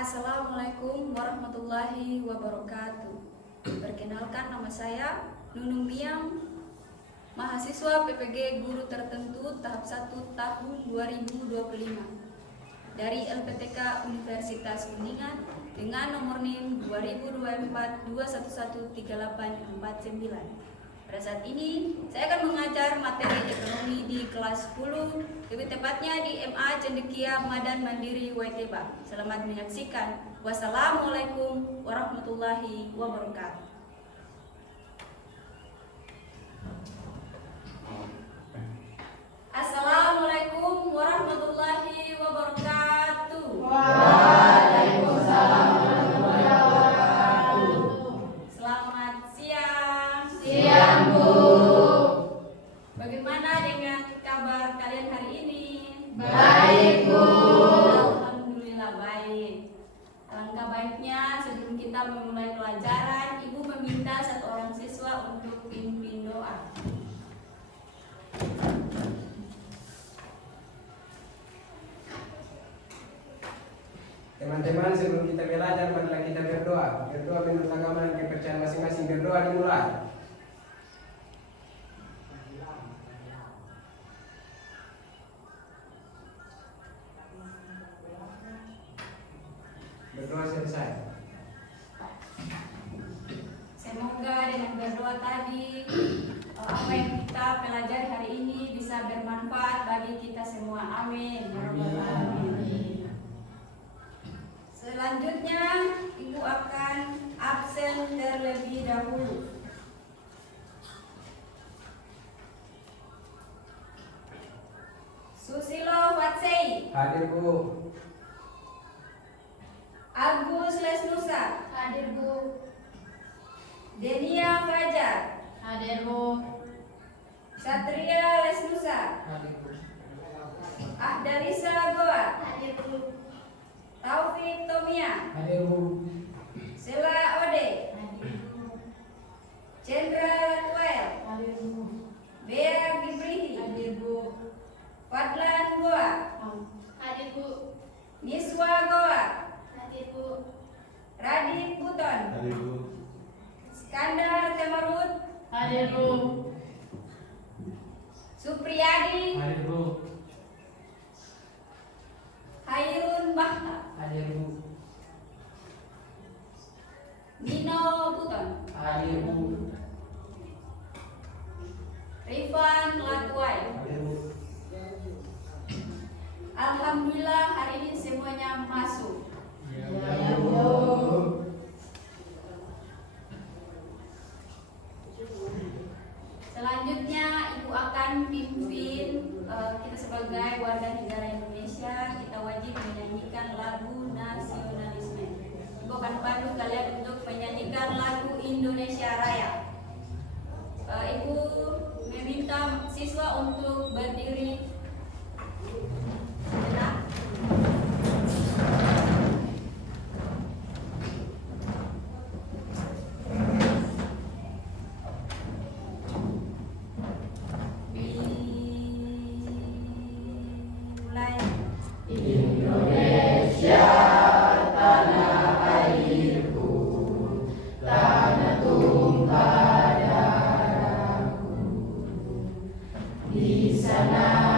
Assalamualaikum warahmatullahi wabarakatuh. Perkenalkan, nama saya Nunung Miang, mahasiswa PPG Guru Tertentu tahap 1 tahun 2025 dari LPTK Universitas Kuningan dengan nomor NIM 2024211389. Pada saat ini saya akan mengajar materi ekonomi di kelas 10, lebih tepatnya di MA Cendekia Madan Mandiri Waiteba. Selamat menyaksikan. Wassalamualaikum warahmatullahi wabarakatuh. Assalamualaikum warahmatullahi wabarakatuh. Waalaikumsalam warahmatullahi wabarakatuh. Selamat siang. Siang, Bu. Bagaimana dengan kabar kalian hari ini? Baik, Bu. Alhamdulillah baik. Alangkah baiknya sebelum kita memulai pelajaran, Ibu meminta satu orang siswa untuk pimpin doa. Teman-teman, sebelum kita belajar, marilah kita berdoa. Berdoa menurut agama dan kepercayaan masing-masing. Berdoa dimulai. Berdoa selesai. Semoga dengan berdoa tadi apa yang kita pelajari hari ini bisa bermanfaat bagi kita semua. Amin. Ya Rabbal Alamin. Selanjutnya Ibu akan absen terlebih dahulu. Susilo Fatsei, Hadir, Bu. Agus Lesnusa, Hadir, Bu. Denia Fajar, Hadir, Bu. Satria Lesnusa, Hadir, Bu. Ahdarisa Goa, Hadir, Bu. Taufik Tomia, Hadir, Bu. Sela Ode, Hadir, Bu. Chandra Latwel, Hadir, Bu. Bea Gibrihi, Hadir, Bu. Fadlan Goa, Hadir, Bu. Niswa Goa, Hadir, Bu. Radit Buton, Hadir, Bu. Skandar Temarut, Hadir, Bu. Supriyadi, Hadir, Bu. Hairun Bahta, Hadir, Bu. Nino Buton, Hadir, Bu. Rifan Latwai. Hadir, Bu. Alhamdulillah hari ini semuanya masuk. Ya, Bu. Selanjutnya Ibu akan pimpin kita sebagai warga negara Indonesia, kita wajib menyanyikan lagu nasionalisme. Ibu akan pandu kalian untuk menyanyikan lagu Indonesia Raya. Ibu meminta siswa untuk berdiri tenang. Mulai. Indonesia, tanah airku, tanah tumpah darahku. Di sana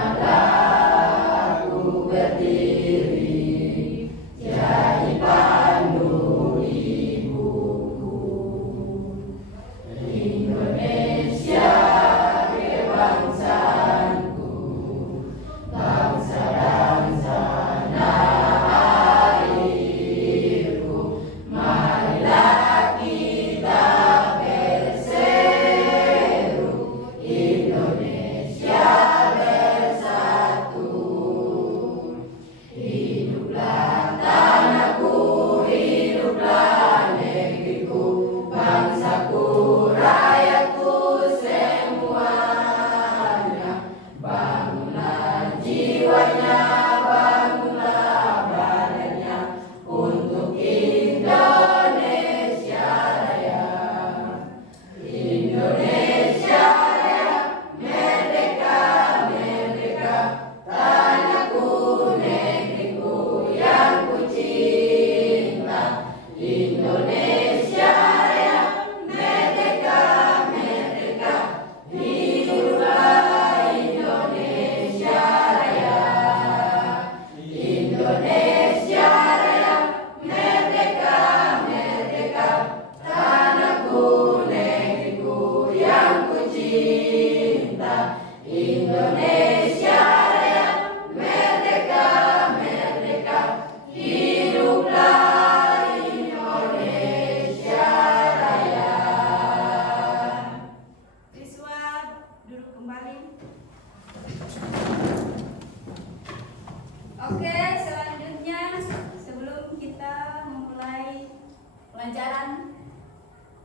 pembelajaran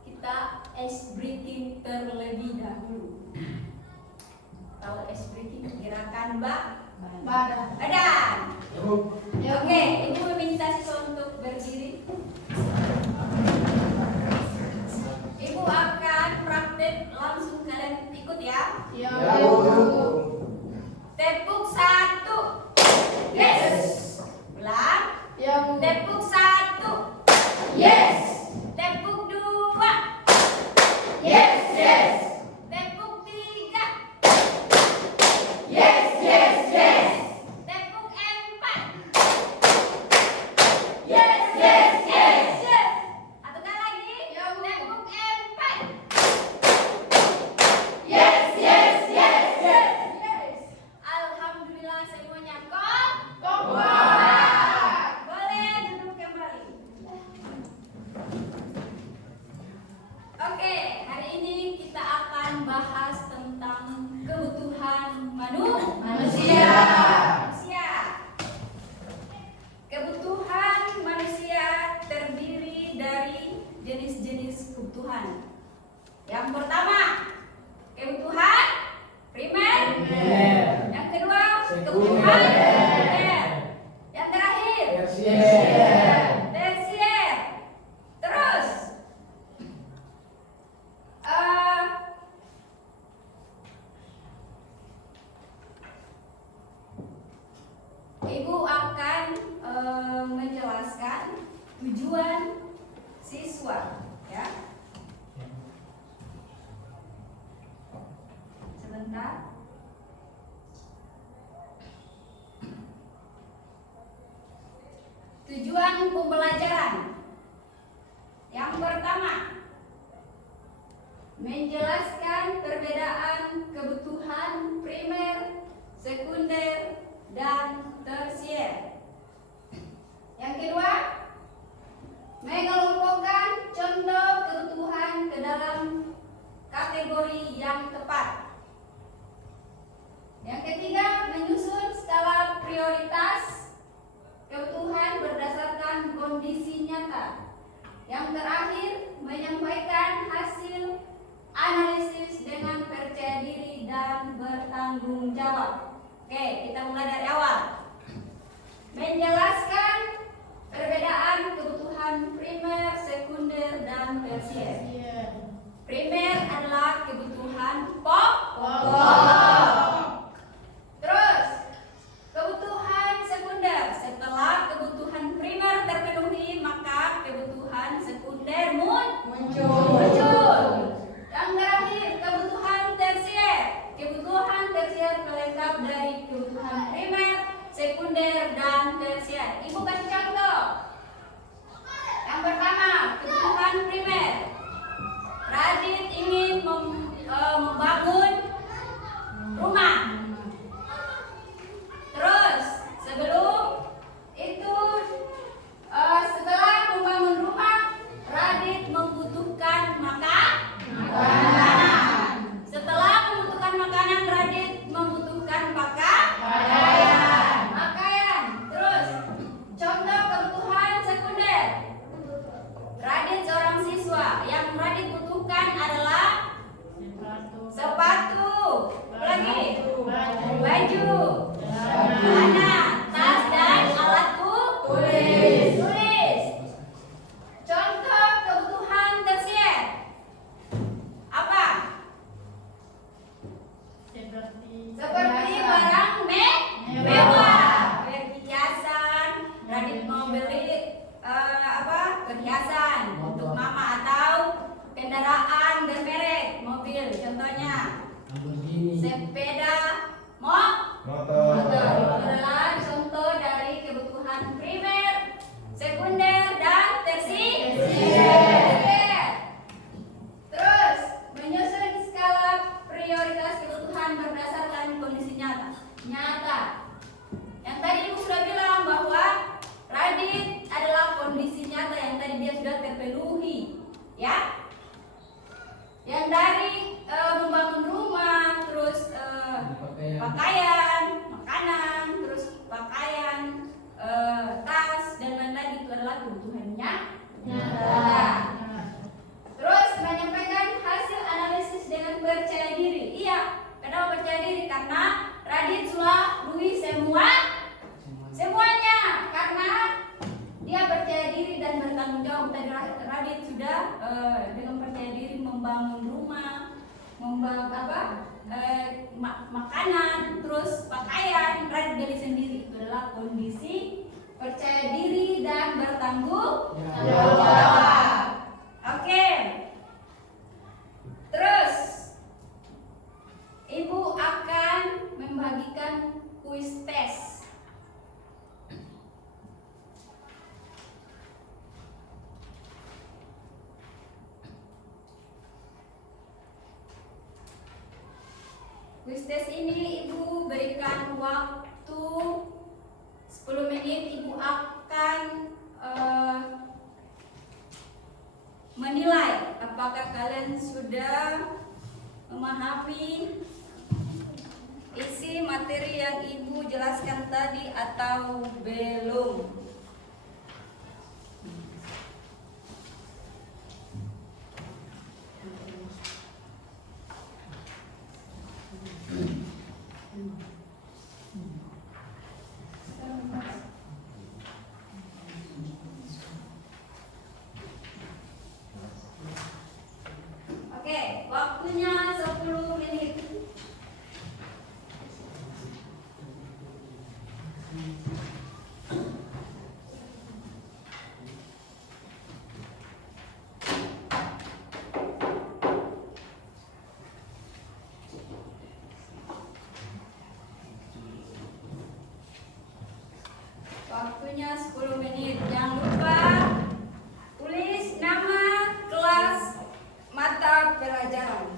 kita ice breaking terlebih dahulu. Tahu ice breaking? Gerakan badan. Oke, Ibu meminta siswa untuk berdiri. Ibu akan praktek langsung, kalian ikut ya. Ya. Tepuk 1. Yes. Ulang. Ya. Tepuk 1. Yes. Tepuk 2. Yes, yes. Tepuk 3. Yes, yes, yes. Tepuk 4. Yes, yes, yes. Atau kali lagi. Ya, Bu. Tepuk 4. Yes, yes, yes, yes. Alhamdulillah semuanya Kompak. boleh duduk kembali. Oke, hari ini kita akan bahas tentang kebutuhan Manusia. Kebutuhan manusia terdiri dari jenis-jenis kebutuhan. Yang pertama, kebutuhan primer. Yang kedua, kebutuhan sekunder. Yang terakhir, tersier. Terus, Ibu akan menjelaskan tujuan siswa, ya. Sebentar. Tujuan pembelajaran. Yang pertama, menjelaskan perbedaan kebutuhan primer, sekunder, dan tersier. Yang kedua, mengelompokkan contoh kebutuhan ke dalam kategori yang tepat. Yang ketiga, menyusun skala prioritas kebutuhan berdasarkan kondisi nyata. Yang terakhir, menyampaikan hasil analisis dengan percaya diri dan bertanggung jawab. Oke, kita mulai dari awal. Menjelaskan perbedaan kebutuhan primer, sekunder, dan tersier. Primer adalah kebutuhan pokok. Terus, kebutuhan sekunder. Setelah kebutuhan primer terpenuhi, maka kebutuhan sekunder muncul. Yang terakhir, kebutuhan tersier. Kebutuhan tersier pelengkap dari kebutuhan primer, sekunder, dan tersier. Ibu kasih contoh. Yang pertama, kebutuhan primer. Radit ingin membangun rumah. Terus sebelum itu, setelah membangun rumah, Radit membutuhkan makanan. Setelah membutuhkan makanan, Radit membutuhkan pakaian. Terus contoh kebutuhan sekunder. Radit seorang siswa, yang Radit butuhkan adalah sepatu, lagi baju, celana, tas, dan alat tulis. Contoh kebutuhan tersier apa? Seperti barang mewah, perhiasan. Radit mau beli perhiasan untuk mama, atau kendaraan bermerek, mobil contohnya, sepeda, motor. Adalah contoh dari kebutuhan primer, sekunder, dan tersier. Terus, menyusun skala prioritas kebutuhan berdasarkan kondisi nyata. Yang tadi Ibu sudah bilang bahwa Radit adalah kondisi nyata yang tadi dia sudah terpenuhi, ya. Yang dari membangun rumah, terus pakaian, makanan, terus pakaian, tas, dan lain-lain, itu adalah kebutuhannya nyata. bertanggung jawab. Tadi Radit sudah dengan percaya diri membangun rumah, membangun makanan, terus pakaian. Radit beli sendiri. Itu adalah kondisi percaya diri dan bertanggung jawab. Oke. Terus Ibu akan membagikan kuis tes. Kuis tes ini Ibu berikan waktu 10 menit. Ibu akan menilai apakah kalian sudah memahami isi materi yang Ibu jelaskan tadi atau belum. Oke, waktunya 10 menit. Waktunya 10 menit. Jangan lupa tulis nama, kelas, mata pelajaran.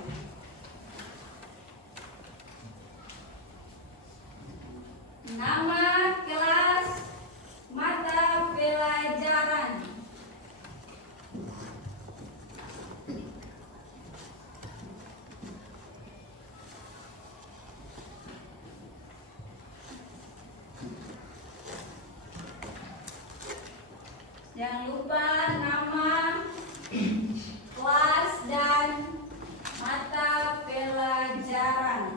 Nama, kelas, mata pelajaran. Jangan lupa nama, kelas, dan mata pelajaran.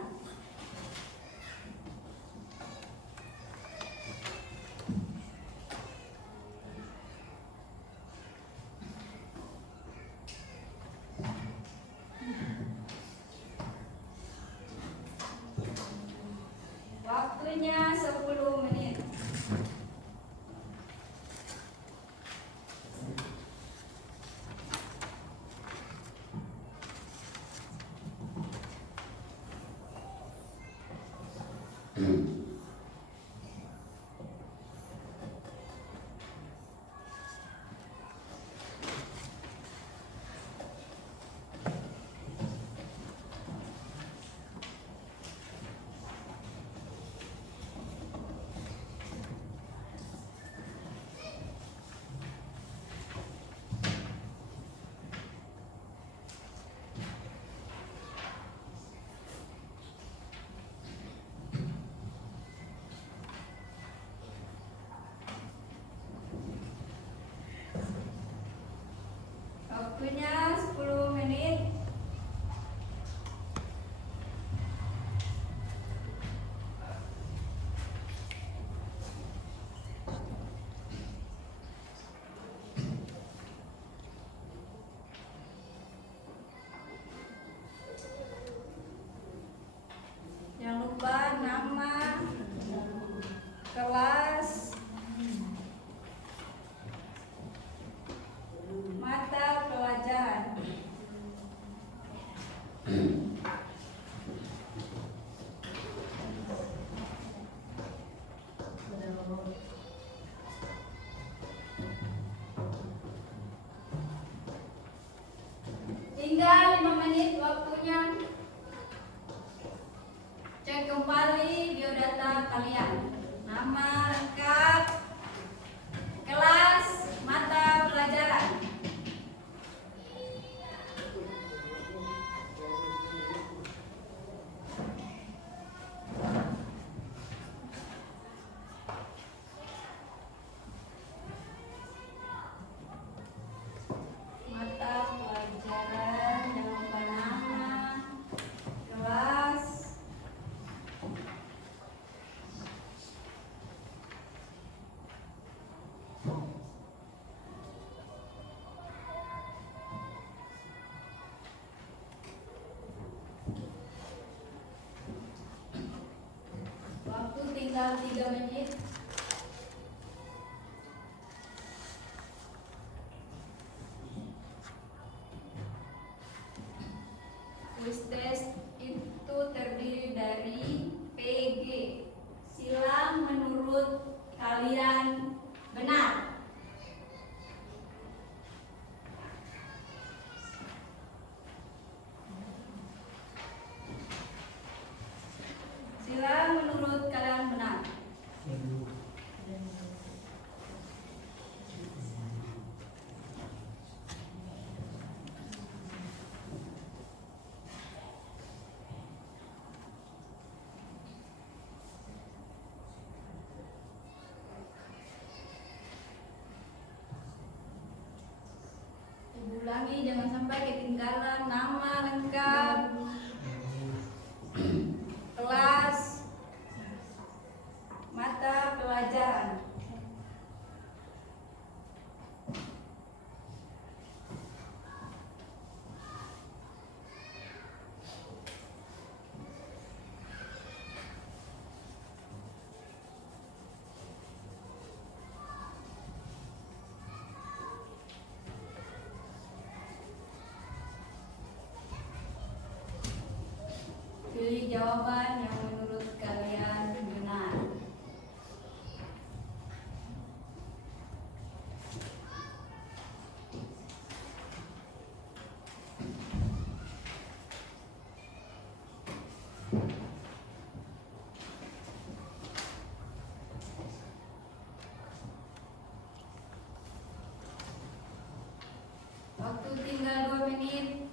Waktunya 10 menit. Waktunya 10 menit. Jangan lupa nama, kelas, mata pelajaran. Tinggal 5 menit waktunya. Cek kembali biodata kalian. Nama lengkap, kelas, mata pelajaran. Mata pelajaran, jangan lupa nama, kelas, tinggal 3 menit. Quiz test itu terdiri dari PG. Silang menurut kalian benar. Silang menurut kalian benar. Ulangi, jangan sampai ketinggalan nama lengkap, kelas, mata pelajaran. Pilih jawaban yang menurut kalian benar. Waktu tinggal 2 menit.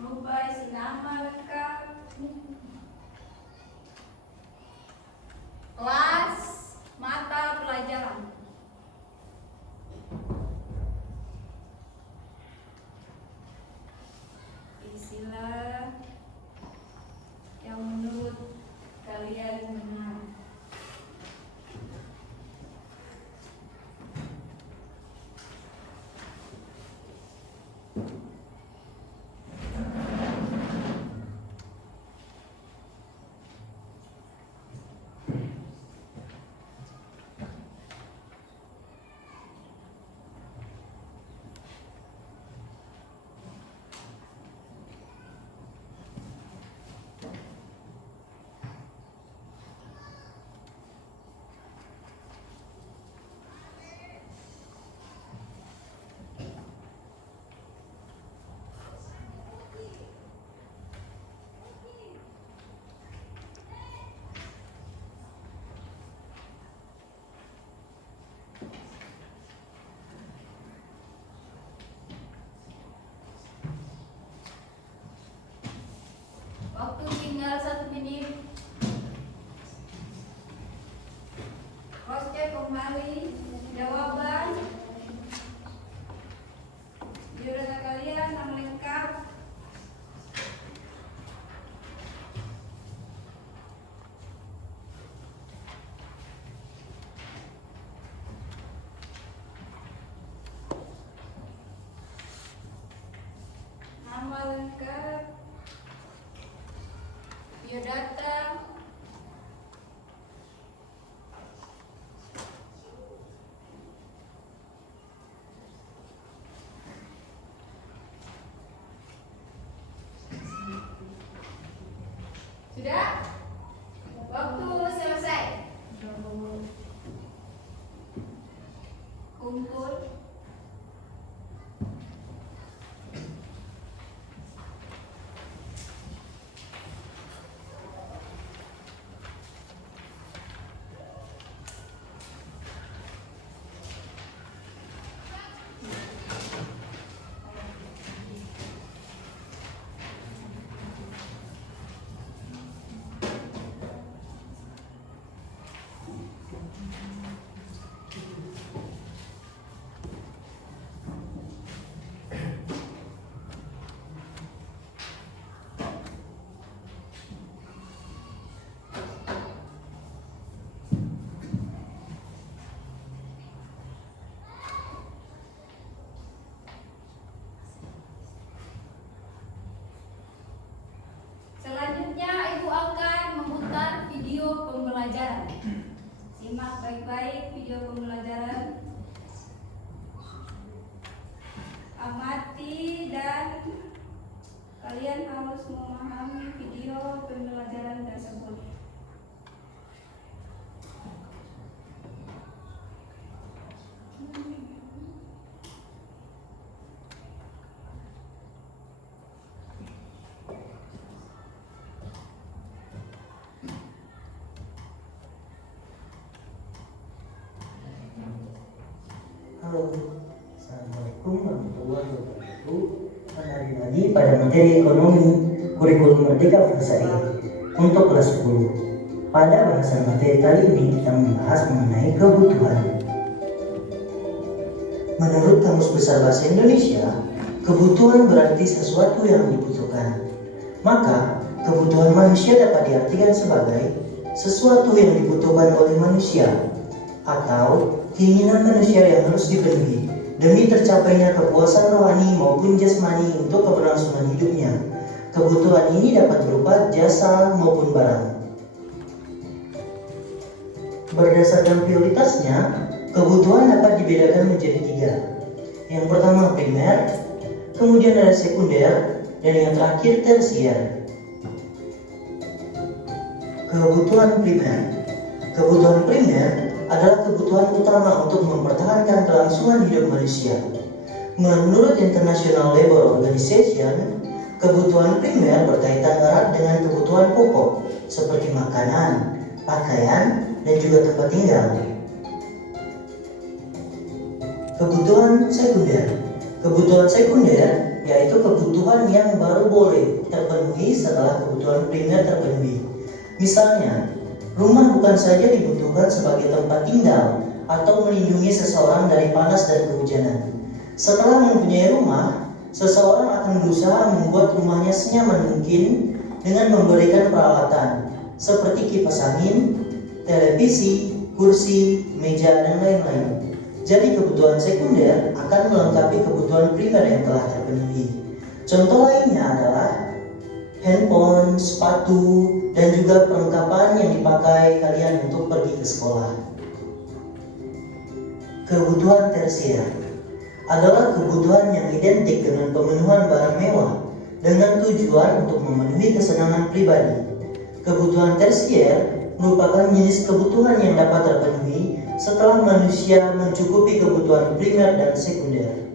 Lupa isi nama lengkap, kelas, mata pelajaran. Isilah yang menurut kalian benar. Waktu tinggal 1 menit. Cross check kembali jawaban. Biodata kalian yang lengkap. Nama lengkap, biodata, sudah? Waktu selesai. Kumpul. pembelajaran. Simak baik-baik video pembelajaran. Amati dan kalian harus memahami video pembelajaran tersebut. Halo, Assalamualaikum warahmatullahi wabarakatuh. Kembali lagi pada materi ekonomi kurikulum Merdeka Bangsa ini untuk kelas 10. Pada bahasan materi kali ini kita membahas mengenai kebutuhan. Menurut Kamus Besar Bahasa Indonesia, kebutuhan berarti sesuatu yang dibutuhkan. Maka, kebutuhan manusia dapat diartikan sebagai sesuatu yang dibutuhkan oleh manusia atau keinginan manusia yang harus dipenuhi demi tercapainya kepuasan rohani maupun jasmani untuk keberlangsungan hidupnya. Kebutuhan ini dapat berupa jasa maupun barang. Berdasarkan prioritasnya, kebutuhan dapat dibedakan menjadi 3. Yang pertama primer, kemudian ada sekunder, dan yang terakhir tersier. Kebutuhan primer. Kebutuhan primer adalah kebutuhan utama untuk mempertahankan kelangsungan hidup manusia. Menurut International Labour Organization, kebutuhan primer berkaitan erat dengan kebutuhan pokok seperti makanan, pakaian, dan juga tempat tinggal. Kebutuhan sekunder. Kebutuhan sekunder yaitu kebutuhan yang baru boleh terpenuhi setelah kebutuhan primer terpenuhi. Misalnya, rumah bukan saja dibutuhkan sebagai tempat tinggal atau melindungi seseorang dari panas dan kehujanan. Setelah mempunyai rumah, seseorang akan berusaha membuat rumahnya senyaman mungkin dengan memberikan peralatan seperti kipas angin, televisi, kursi, meja, dan lain-lain. Jadi kebutuhan sekunder akan melengkapi kebutuhan primer yang telah terpenuhi. Contoh lainnya adalah handphone, sepatu, dan juga perlengkapan yang dipakai kalian untuk pergi ke sekolah. Kebutuhan tersier adalah kebutuhan yang identik dengan pemenuhan barang mewah dengan tujuan untuk memenuhi kesenangan pribadi. Kebutuhan tersier merupakan jenis kebutuhan yang dapat terpenuhi setelah manusia mencukupi kebutuhan primer dan sekunder.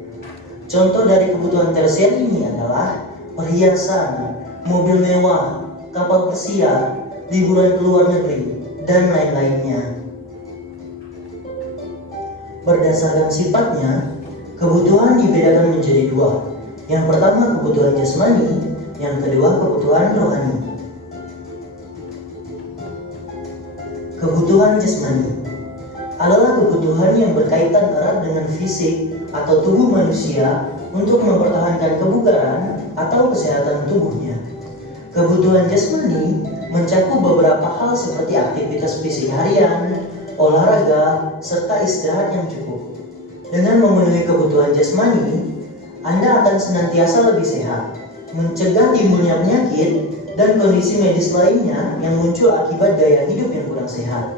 Contoh dari kebutuhan tersier ini adalah perhiasan, mobil mewah, kapal pesiar, liburan ke luar negeri, dan lain-lainnya. Berdasarkan sifatnya, kebutuhan dibedakan menjadi 2. Yang pertama kebutuhan jasmani, yang kedua kebutuhan rohani. Kebutuhan jasmani adalah kebutuhan yang berkaitan erat dengan fisik atau tubuh manusia untuk mempertahankan kebugaran atau kesehatan tubuhnya. Kebutuhan jasmani mencakup beberapa hal seperti aktivitas fisik harian, olahraga, serta istirahat yang cukup. Dengan memenuhi kebutuhan jasmani, Anda akan senantiasa lebih sehat, mencegah timbulnya penyakit dan kondisi medis lainnya yang muncul akibat gaya hidup yang kurang sehat.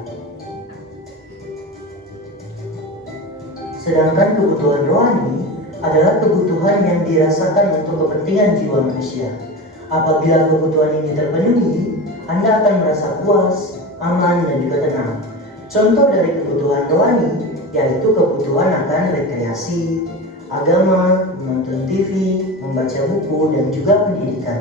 Sedangkan kebutuhan rohani adalah kebutuhan yang dirasakan untuk kepentingan jiwa manusia. Apabila kebutuhan ini terpenuhi, Anda akan merasa puas, aman, dan juga tenang. Contoh dari kebutuhan rohani yaitu kebutuhan akan rekreasi, agama, menonton TV, membaca buku, dan juga pendidikan.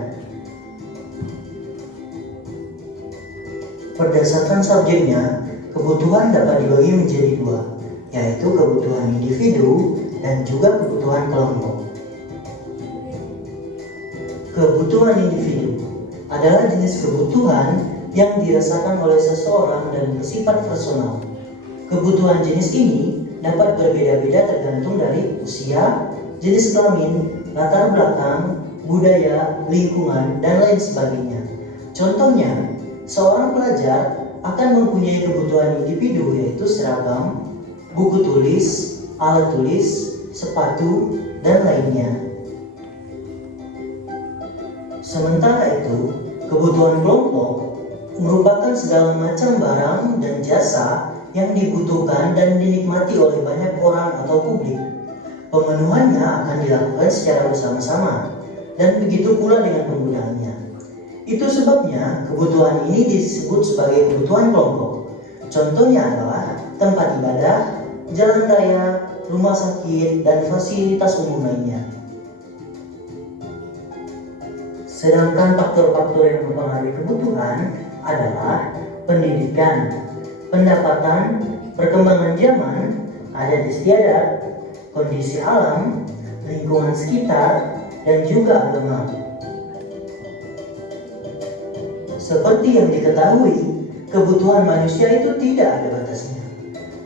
Berdasarkan subjeknya, kebutuhan dapat dibagi menjadi 2, yaitu kebutuhan individu dan juga kebutuhan kelompok. Kebutuhan individu adalah jenis kebutuhan yang dirasakan oleh seseorang dan bersifat personal. Kebutuhan jenis ini dapat berbeda-beda tergantung dari usia, jenis kelamin, latar belakang, budaya, lingkungan, dan lain sebagainya. Contohnya, seorang pelajar akan mempunyai kebutuhan individu yaitu seragam, buku tulis, alat tulis, sepatu, dan lainnya. Sementara itu, kebutuhan kelompok merupakan segala macam barang dan jasa yang dibutuhkan dan dinikmati oleh banyak orang atau publik. Pemenuhannya akan dilakukan secara bersama-sama, dan begitu pula dengan penggunaannya. Itu sebabnya kebutuhan ini disebut sebagai kebutuhan kelompok. Contohnya adalah tempat ibadah, jalan raya, rumah sakit, dan fasilitas umum lainnya. Sedangkan faktor-faktor yang mempengaruhi kebutuhan adalah pendidikan, pendapatan, perkembangan zaman, adat istiadat, kondisi alam, lingkungan sekitar, dan juga agama. Seperti yang diketahui, kebutuhan manusia itu tidak ada batasnya.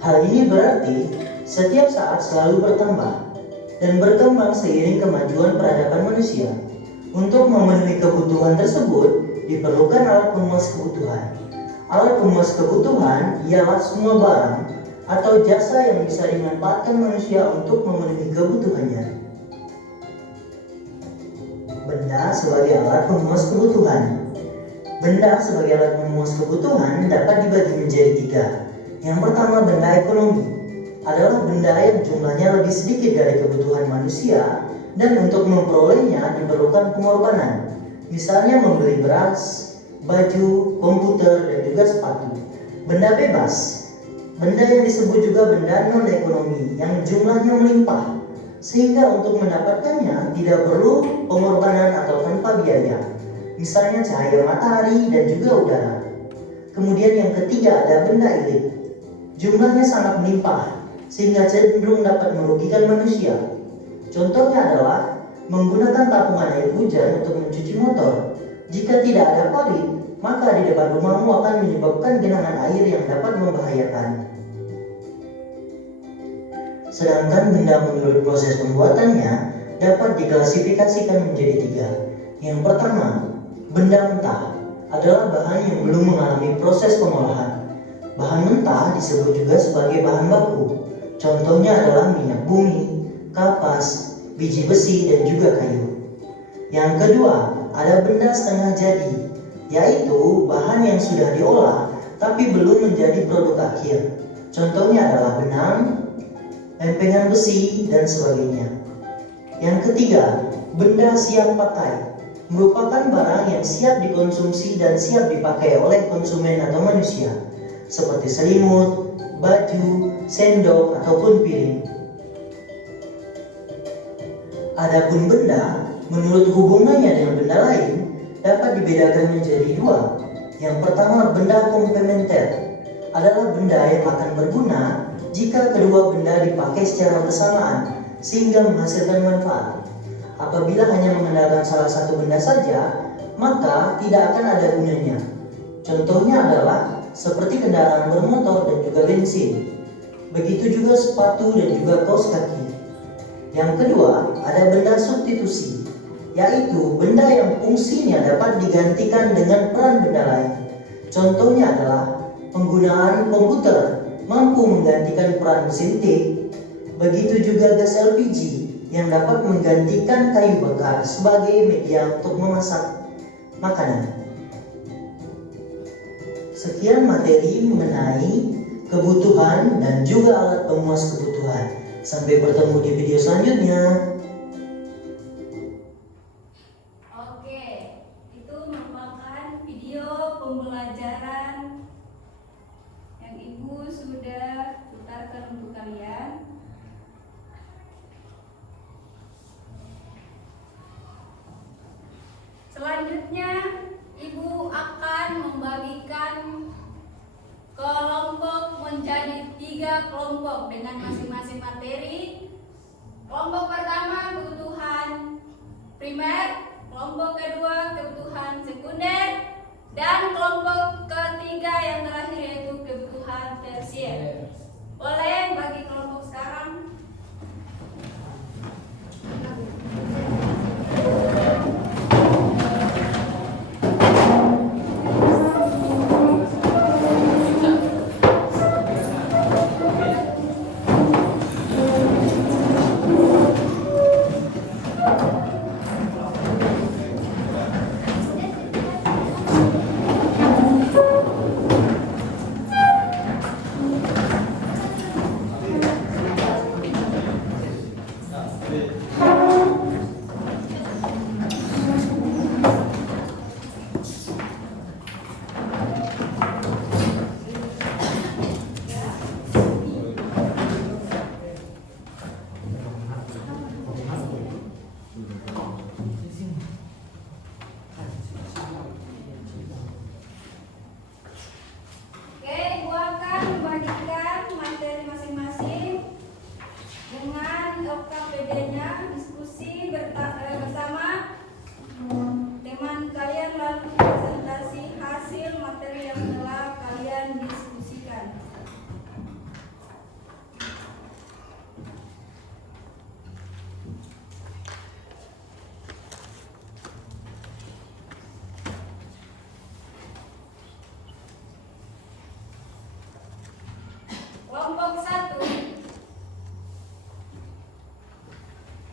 Hal ini berarti setiap saat selalu bertambah dan berkembang seiring kemajuan peradaban manusia. Untuk memenuhi kebutuhan tersebut, diperlukan alat pemuas kebutuhan. Alat pemuas kebutuhan ialah semua barang atau jasa yang bisa dimanfaatkan manusia untuk memenuhi kebutuhannya. Benda sebagai alat pemuas kebutuhan. Benda sebagai alat pemuas kebutuhan dapat dibagi menjadi 3. Yang pertama, benda ekonomi adalah benda yang jumlahnya lebih sedikit dari kebutuhan manusia dan untuk memperolehnya diperlukan pengorbanan. Misalnya membeli beras, baju, komputer, dan juga sepatu. Benda bebas, benda yang disebut juga benda non-ekonomi yang jumlahnya melimpah, sehingga untuk mendapatkannya tidak perlu pengorbanan atau tanpa biaya. Misalnya cahaya matahari dan juga udara. Kemudian yang ketiga ada benda ilit. Jumlahnya sangat melimpah, sehingga cenderung dapat merugikan manusia. Contohnya adalah menggunakan tabungan air hujan untuk mencuci motor. Jika tidak ada parit, maka di depan rumahmu akan menyebabkan genangan air yang dapat membahayakan. Sedangkan benda menurut proses pembuatannya dapat diklasifikasikan menjadi 3. Yang pertama, benda mentah adalah bahan yang belum mengalami proses pengolahan. Bahan mentah disebut juga sebagai bahan baku. Contohnya adalah minyak bumi, kapas, biji besi, dan juga kayu. Yang kedua, ada benda setengah jadi, yaitu bahan yang sudah diolah tapi belum menjadi produk akhir. Contohnya adalah benang, lempengan besi, dan sebagainya. Yang ketiga, benda siap pakai merupakan barang yang siap dikonsumsi dan siap dipakai oleh konsumen atau manusia, seperti selimut, baju, sendok, ataupun piring. Adapun benda, menurut hubungannya dengan benda lain, dapat dibedakan menjadi 2. Yang pertama, benda komplementer adalah benda yang akan berguna jika kedua benda dipakai secara bersamaan sehingga menghasilkan manfaat. Apabila hanya mengandalkan salah satu benda saja, maka tidak akan ada gunanya. Contohnya adalah seperti kendaraan bermotor dan juga bensin. Begitu juga sepatu dan juga kaos kaki. Yang kedua, ada benda substitusi, yaitu benda yang fungsinya dapat digantikan dengan peran benda lain. Contohnya adalah penggunaan komputer mampu menggantikan peran mesin tik. Begitu juga gas LPG yang dapat menggantikan kayu bakar sebagai media untuk memasak makanan. Sekian materi mengenai kebutuhan dan juga alat pemuas kebutuhan. Sampai bertemu di video selanjutnya. Oke, itu merupakan video pembelajaran yang Ibu sudah putarkan untuk kalian. Selanjutnya, Ibu akan membagikan kelompok menjadi 3 kelompok dengan masing-masing materi. Kelompok pertama kebutuhan primer, kelompok kedua kebutuhan sekunder, dan kelompok ketiga yang terakhir yaitu kebutuhan tersier. Boleh bagi kelompok sekarang? Kelompok 1,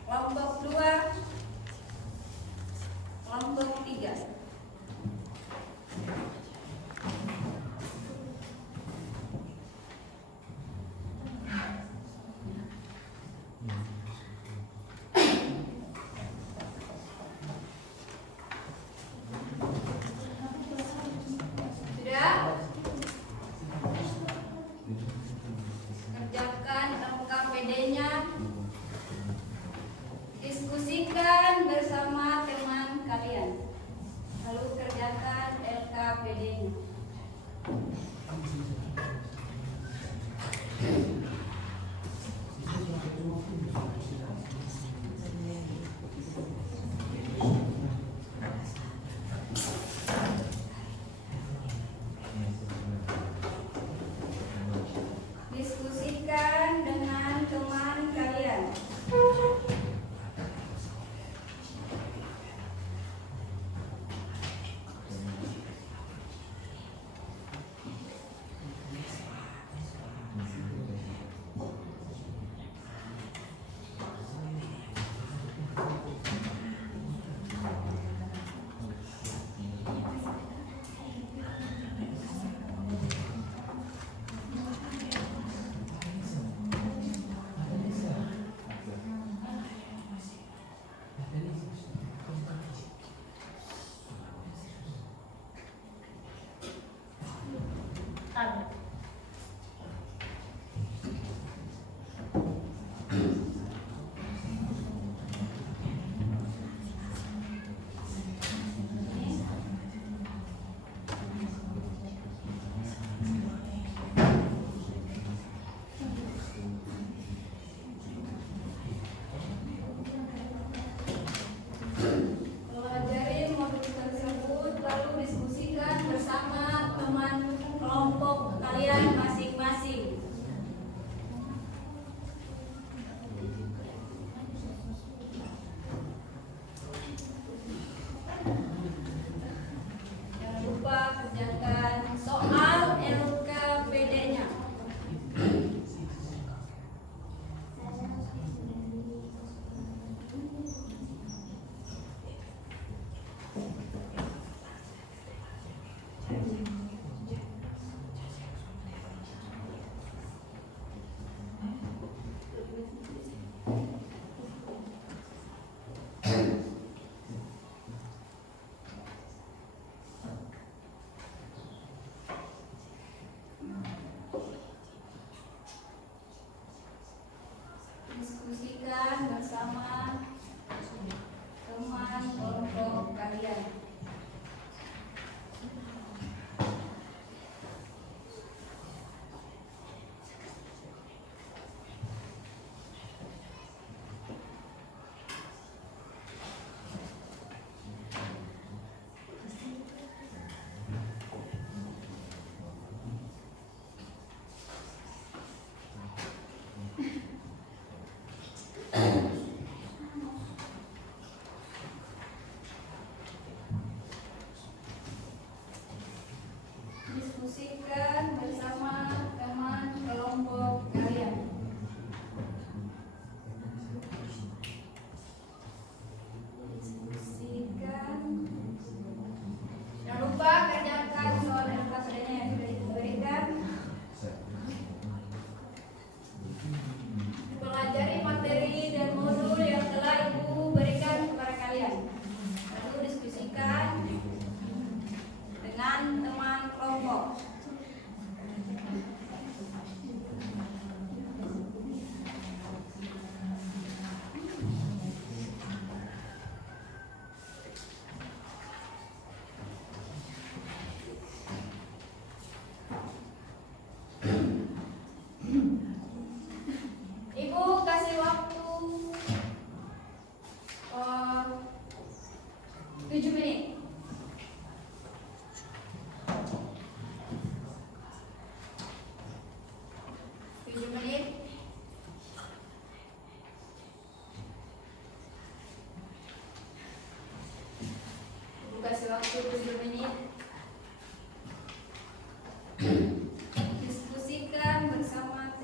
kelompok 2, kelompok 3. Sudah? Kerjakan LKPD-nya. Diskusikan bersama teman kalian. Lalu kerjakan LKPD-nya. Diskusikan dengan teman kalian. Pelajari modul tersebut lalu diskusikan bersama teman kelompok kalian masing-masing. Jangan lupa kerjakan soal LKPD-nya. Diskusikan bersama teman kelompok kalian. Diskusikan bersama teman kelompok kalian. Diskusikan. Jangan lupa kerjakan soal LKPD-nya yang sudah diberikan. Pelajari materi dan modul yang telah Ibu berikan kepada kalian. Lalu diskusikan dengan teman kelompok. Ibu kasih waktu 7 menit. Ibu kasih waktu 7 menit. Diskusikan bersama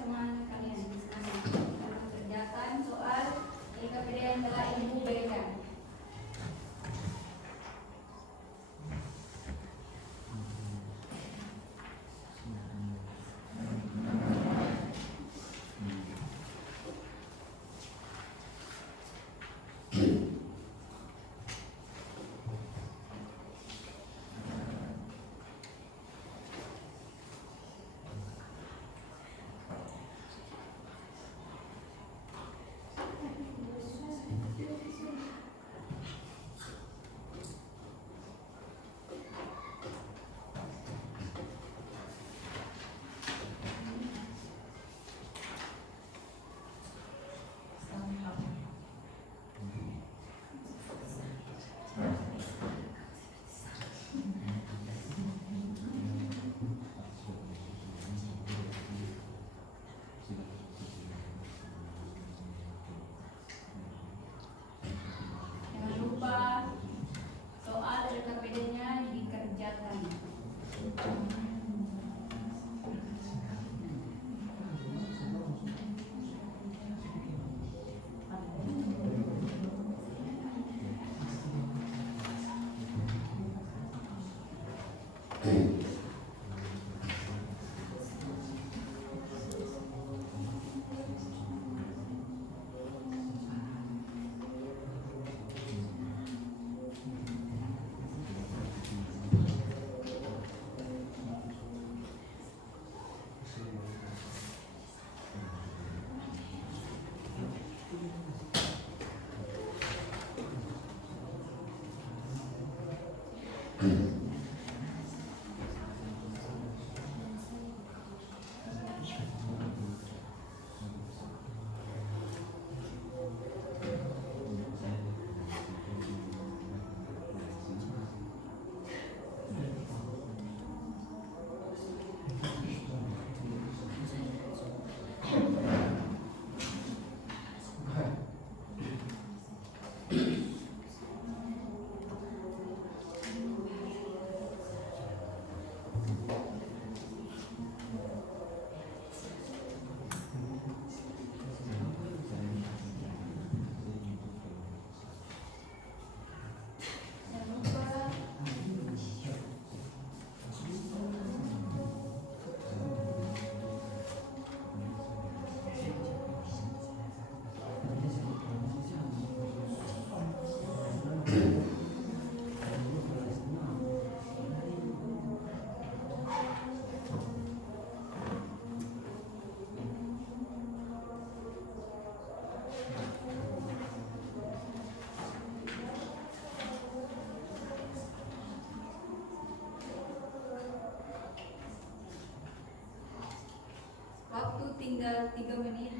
tinggal 3 menit.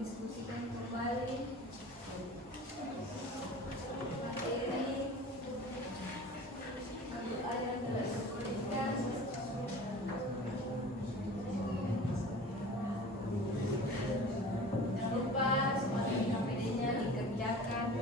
Diskusikan kembali materi ayat pendidikan. Jangan lupa semua KPD-nya dikerjakan.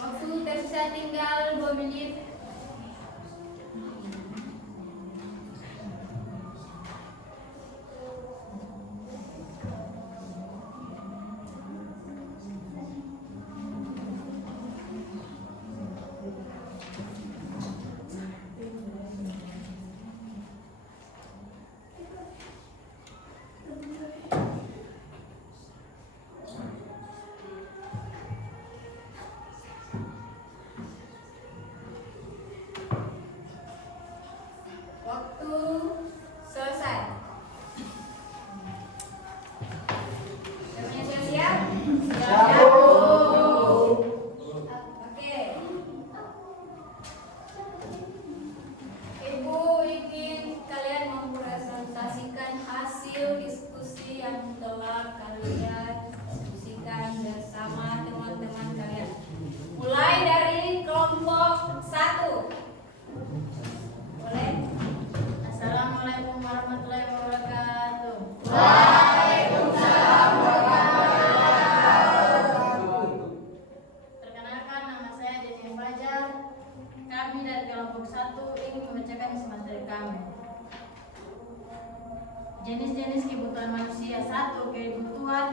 Waktu tersisa tinggal 2 menit. Waktu selesai. Semuanya sudah siap? Siap. Oke. Ibu ingin kalian mempresentasikan hasil diskusi yang telah kalian diskusikan bersama teman-teman kalian. Mulai dari kelompok 1. Boleh? Assalamualaikum warahmatullahi wabarakatuh. Waalaikumsalam Perkenalkan, nama saya Jenny Fajar. Kami dari kelompok 1 ingin membacakan isi materi kami. Jenis-jenis kebutuhan manusia. 1. Kebutuhan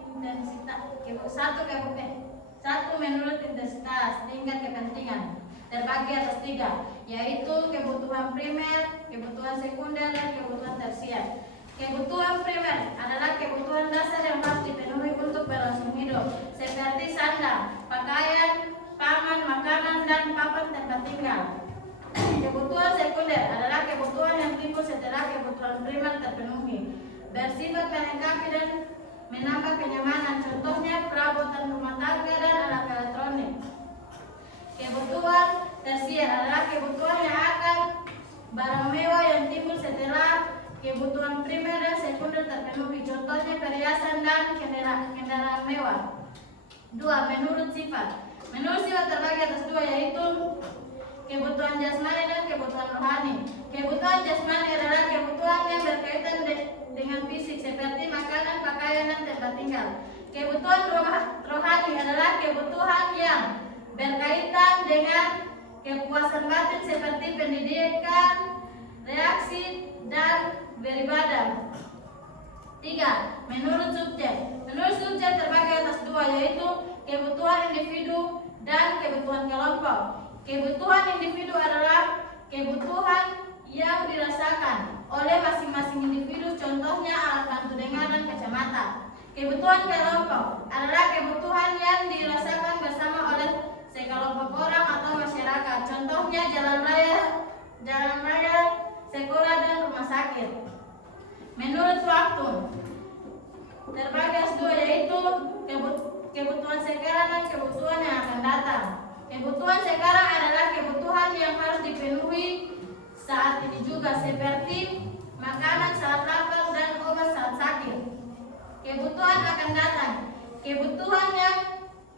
intensitas. 1. Menurut intensitas tingkat kepentingan terbagi atas 3, yaitu kebutuhan primer, kebutuhan sekunder, dan kebutuhan tersier. Kebutuhan primer adalah kebutuhan dasar yang harus dipenuhi untuk berlangsung hidup, seperti sandang, pakaian, pangan, makanan, dan papan tempat tinggal. Kebutuhan sekunder adalah kebutuhan yang timbul setelah kebutuhan primer terpenuhi, bersifat melengkapi dan menambah kenyamanan, contohnya perabotan rumah tangga dan alat elektronik. Kebutuhan tersier adalah kebutuhan yang akan barang mewah yang timbul setelah kebutuhan primer dan sekunder terpenuhi, contohnya perhiasan dan kendaraan mewah. 2. Menurut sifat. Menurut sifat terbagi atas 2, yaitu kebutuhan jasmani dan kebutuhan rohani. Kebutuhan jasmani adalah kebutuhan yang berkaitan dengan fisik, seperti makanan, pakaian, dan tempat tinggal. Kebutuhan rohani adalah kebutuhan yang berkaitan dengan kepuasan batin, seperti pendidikan, reaksi, dan beribadah. 3. Menurut subjek. Menurut subjek terbagi atas 2, yaitu kebutuhan individu dan kebutuhan kelompok. Kebutuhan individu adalah kebutuhan yang dirasakan oleh masing-masing individu, contohnya alat bantu dengar dan kacamata. Kebutuhan kelompok adalah kebutuhan yang dirasakan bersama oleh sekelompok orang atau masyarakat, contohnya jalan raya, sekolah, dan rumah sakit. Menurut waktu terbagi atas 2, yaitu kebutuhan sekarang dan kebutuhan yang akan datang. Kebutuhan sekarang adalah kebutuhan yang harus dipenuhi saat ini juga, seperti makanan saat lapar dan obat saat sakit. Kebutuhan akan datang. Kebutuhan yang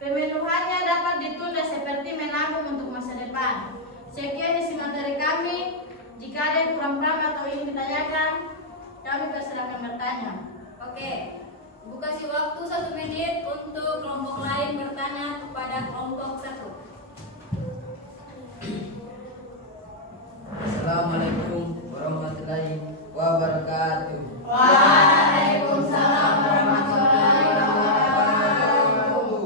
pemenuhannya dapat ditunda, seperti menabung untuk masa depan. Sekian isi materi kami. Jika ada yang kurang paham atau ingin ditanyakan, kami persilakan bertanya. Oke. Ibu kasih waktu 1 menit untuk kelompok lain bertanya kepada kelompok 1. Assalamualaikum warahmatullahi wabarakatuh. Waalaikumsalam warahmatullahi wabarakatuh.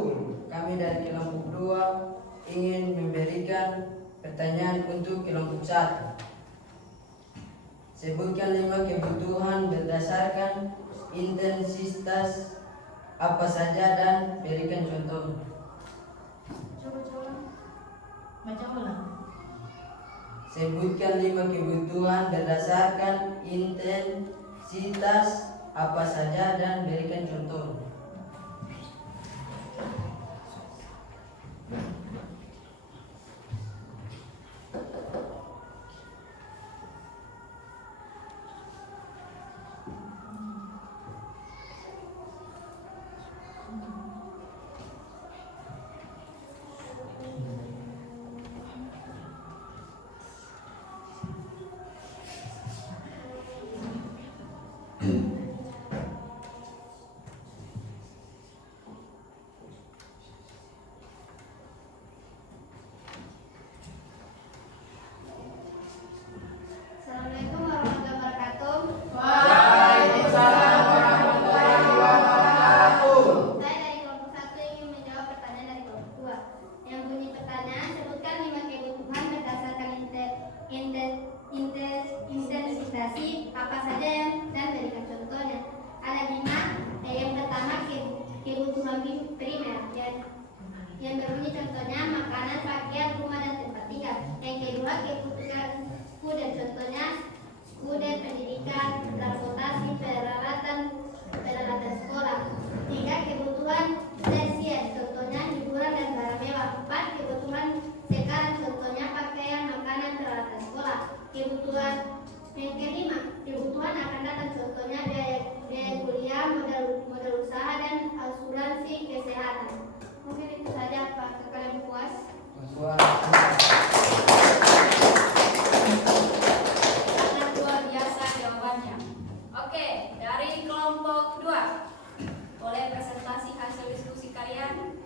Kami dari kelompok 2 ingin memberikan pertanyaan untuk kelompok 1. Sebutkan 5 kebutuhan berdasarkan intensitas apa saja dan berikan contoh. Coba. Baca ulang. Sebutkan 5 kebutuhan berdasarkan intensitas apa saja dan berikan contoh. Assalamualaikum warahmatullahi wabarakatuh. Waalaikumsalam warahmatullahi wabarakatuh. Saya dari kelompok 1 ingin menjawab pertanyaan dari kelompok 2. Yang bunyi pertanyaan, sebutkan 5 kebutuhan berdasarkan intensitas apa saja dan berikan contohnya. Ada 5. Yang pertama kebutuhan primer yang berbunyi contohnya makanan, pakaian, rumah dan tempat tinggal. Yang kedua kebutuhan dan contohnya kuder, pendidikan, transportasi, peralatan sekolah. 3. Kebutuhan tersier, contohnya hiburan dan barang mewah. 4. Kebutuhan sekarang, contohnya pakaian, makanan, peralatan sekolah. Kebutuhan yang kelima, kebutuhan akan datang, contohnya biaya kuliah, modal usaha dan asuransi kesehatan. Mungkin itu saja, Pak. Kalian puas? Sangat luar biasa jawabannya. Oke, dari kelompok 2, boleh presentasi hasil diskusi kalian.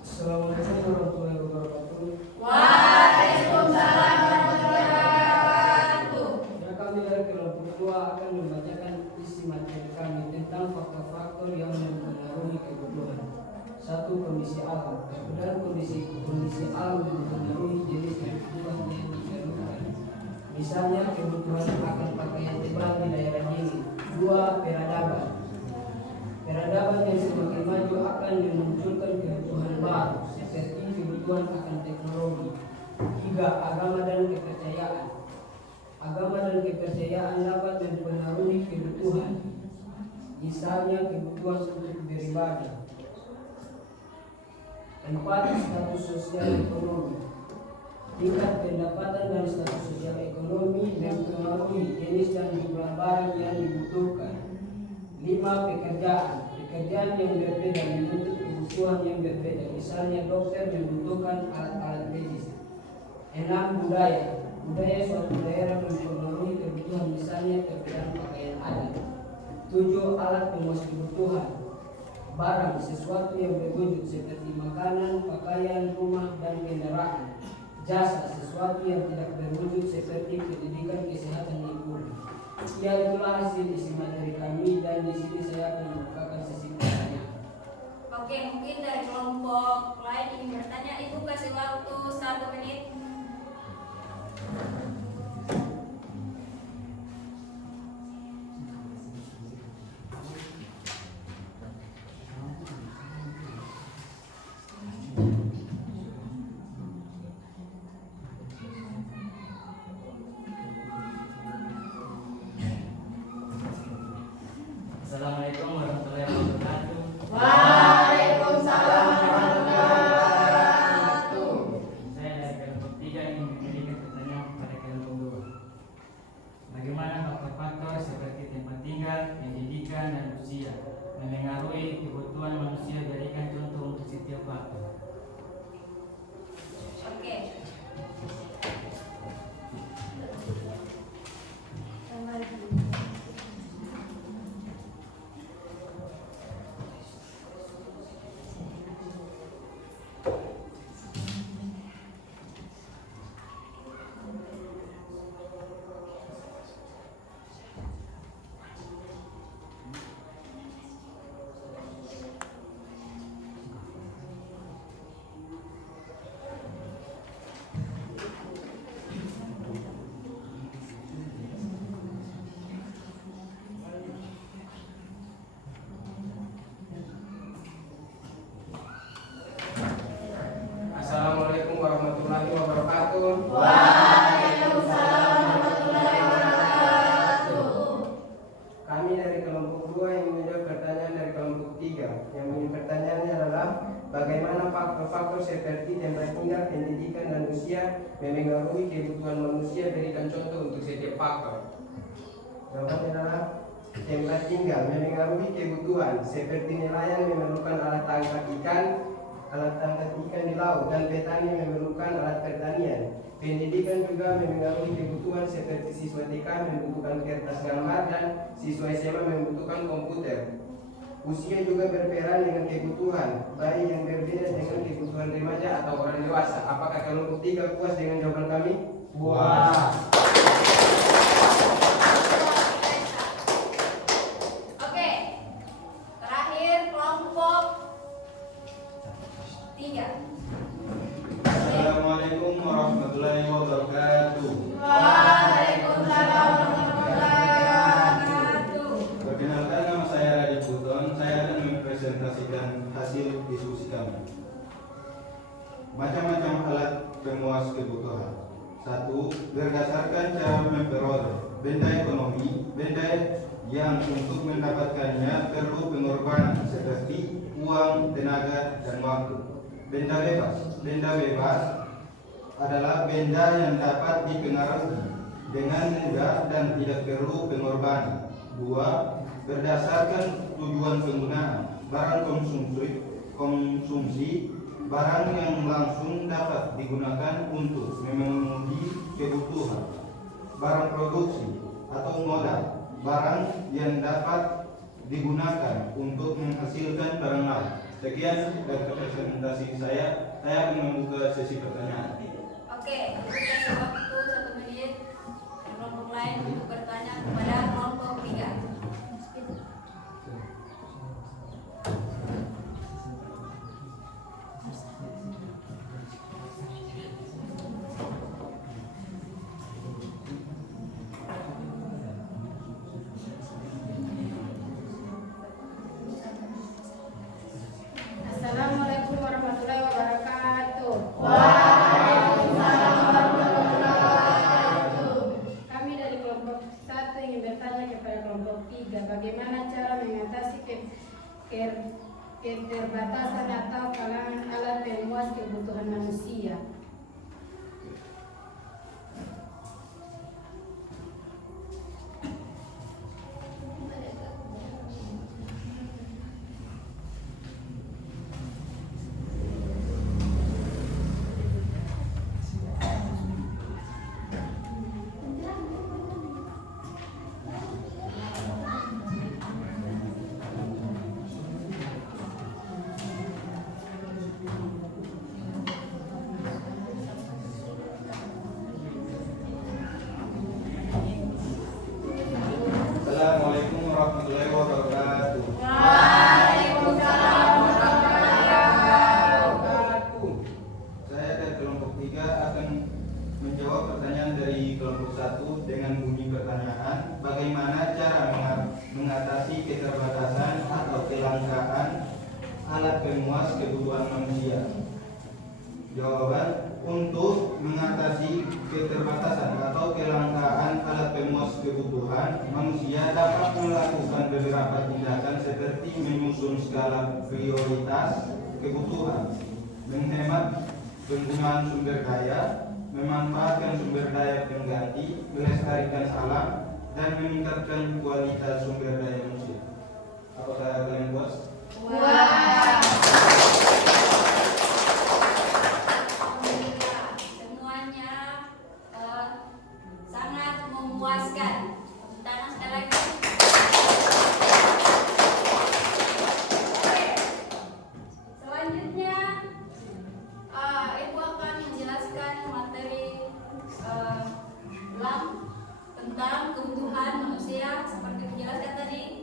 Assalamualaikum warahmatullahi wabarakatuh. Waalaikumsalam warahmatullahi wabarakatuh. Ya, kami dari kelompok 2 akan membacakan isi materi kami tentang faktor-faktor yang mempengaruhi kebutuhan. 1. Kondisi alam. Kemudian kondisi alam mempengaruhi jenis kebutuhan yang diperlukan. Misalnya kebutuhan akan pakaian tebal di daerah dingin. 2. Peradaban. Peradaban yang semakin maju akan memunculkan kebutuhan baru seperti kebutuhan akan teknologi. 3. Agama dan kepercayaan. Agama dan kepercayaan dapat mempengaruhi kebutuhan. Misalnya kebutuhan untuk beribadah. 4. Status sosial ekonomi. Tingkat pendapatan dan status sosial ekonomi mempengaruhi jenis dan jumlah barang yang dibutuhkan. 5. Pekerjaan yang berbeda menuntut kebutuhan yang berbeda. Misalnya dokter membutuhkan alat-alat medis. 6. Budaya suatu daerah mempengaruhi kebutuhan, misalnya perbedaan pakaian adat. 7. Alat pemuas kebutuhan. Barang, sesuatu yang berwujud seperti makanan, pakaian, rumah, dan kendaraan. Jasa, sesuatu yang tidak berwujud seperti pendidikan, kesehatan, lingkungan. Ya, itulah hasil isi materi kami, dan di sini saya akan membukakan sesi pertanyaan. Oke, mungkin dari kelompok lain ingin bertanya. Ibu kasih waktu 1 menit. Assalamualaikum warahmatullahi wabarakatuh. Waalaikumsalam warahmatullahi wabarakatuh. Saya dari kelompok 3 ingin memberikan pertanyaan kepada kelompok 2. Bagaimana faktor-faktor seperti tempat tinggal, pendidikan, dan usia memengaruhi kebutuhan manusia? Berikan contoh untuk setiap faktor. Oke. dari kelompok 2 yang menjawab pertanyaan dari kelompok 3. Yang bunyi pertanyaannya adalah bagaimana faktor-faktor seperti tempat tinggal, pendidikan, dan usia memengaruhi kebutuhan manusia. Berikan contoh untuk setiap faktor. Jawabannya adalah tempat tinggal memengaruhi kebutuhan seperti nelayan memerlukan alat tangkap ikan di laut, dan petani memerlukan alat pertanian. Pendidikan juga memengaruhi kebutuhan seperti siswa TK membutuhkan kertas gambar dan siswa SMA membutuhkan komputer. Usia juga berperan dengan kebutuhan, baik yang berbeda dengan kebutuhan remaja atau orang dewasa. Apakah kelompok 3 puas dengan jawaban kami? Puas. Oke, terakhir kelompok 3. Assalamualaikum warahmatullahi wabarakatuh. Waalaikumsalam warahmatullahi wabarakatuh. Perkenalkan, nama saya Radit Buton. Saya akan mempresentasikan hasil diskusi kami. Macam-macam alat pemuas kebutuhan. 1. Berdasarkan cara memperoleh benda ekonomi, benda yang untuk mendapatkannya perlu pengorbanan seperti uang, tenaga, dan waktu. Benda bebas adalah benda yang dapat dipengaruhi dengan mudah dan tidak perlu pengorbanan. 2. Berdasarkan tujuan penggunaan, barang konsumsi, barang yang langsung dapat digunakan untuk memenuhi kebutuhan. Barang produksi atau modal, barang yang dapat digunakan untuk menghasilkan barang lain. Sekian dari presentasi saya akan membuka sesi pertanyaan. Oke, kita kasih waktu 1 menit kelompok lain untuk bertanya kepada kelompok 3. Assalamualaikum warahmatullahi wabarakatuh. Kami dari kelompok 1 ingin bertanya kepada kelompok 3, bagaimana cara mengatasi keterbatasan atau kalangan alat pemuas kebutuhan manusia. Assalamualaikum warahmatullahi wabarakatuh. Saya dari kelompok 3 akan menjawab pertanyaan dari kelompok 1 dengan bunyi pertanyaan, bagaimana cara mengatasi keterbatasan atau kelangkaan alat pemuas kebutuhan manusia. Jawaban, untuk mengatasi keterbatasan atau kelangkaan alat pemuas kebutuhan manusia dapat melakukan beberapa tindakan seperti menyusun skala prioritas kebutuhan, menghemat penggunaan sumber daya, memanfaatkan sumber daya pengganti, melestarikan alam, dan meningkatkan kualitas sumber daya manusia. Apakah kalian puas? Alhamdulillah, semuanya sangat memuaskan. Tepuk tangan sekali lagi. Oke, selanjutnya Ibu akan menjelaskan materi LAM tentang kebutuhan manusia seperti menjelaskan tadi.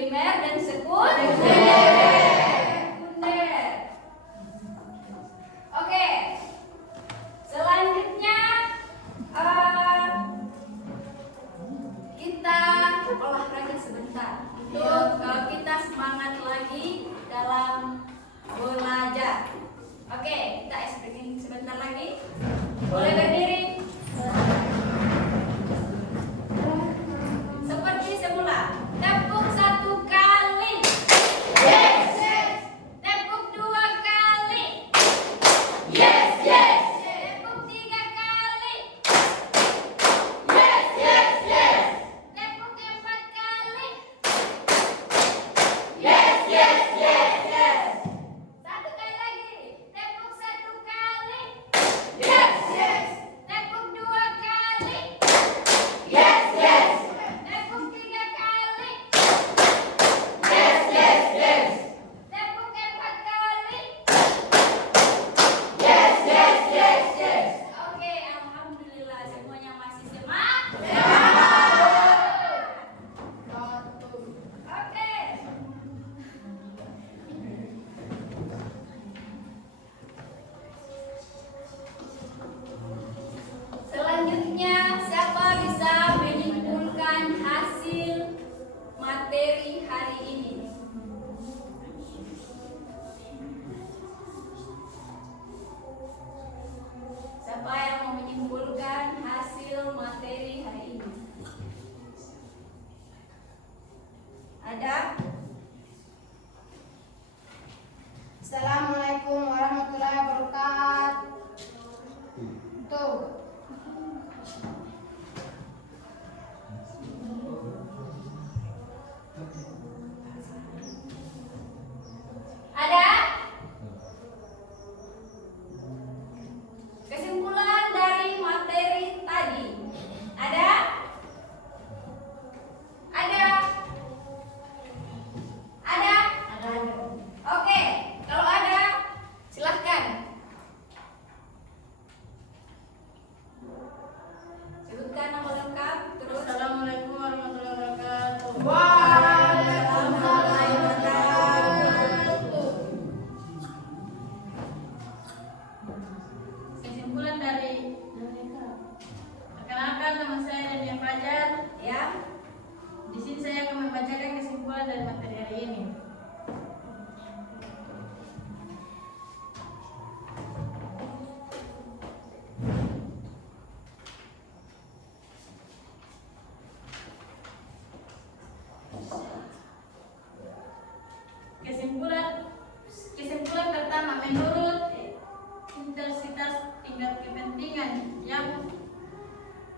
primer dan sekunder. Oke. Selanjutnya kita olahraga sebentar untuk kita semangat lagi dalam belajar. Oke, kita explaining sebentar lagi. Boleh berdiri. Seperti semula. Tepuk 1 kali. Yes, yes. Tepuk 2 kali. Yes, yes. Tepuk 3 kali. Yes, yes, yes. Tepuk 4 kali. Yes, yes, yes, yes. 1 kali lagi. Tepuk 1 kali. Yes, yes. Tepuk 2 kali. Yes, yes. Tepuk 3 kali. Yes, yes, yes. Tepuk 4 kali. Yes, yes, yes, yes. Oke, alhamdulillah semuanya masih semangat. Oke. Selanjutnya, siapa bisa menyimpulkan hasil materi hari ini? Siapa yang mau menyimpulkan hasil materi hari ini? Ada? Assalamualaikum warahmatullahi wabarakatuh. Ada? Kesimpulan dari materi tadi. Ada? Ada? Ada? Oke, kalau ada, silahkan. Sebutkan nama lengkap, terus. Assalamualaikum warahmatullahi wabarakatuh. Waalaikumsalam wabarakatuh. Kesimpulan dari perkenalkan, nama saya Dania Fajar. Ya, Di sini saya akan membacakan kesimpulan dari materi hari ini. Kesimpulan pertama, menurut intensitas tingkat kepentingan yang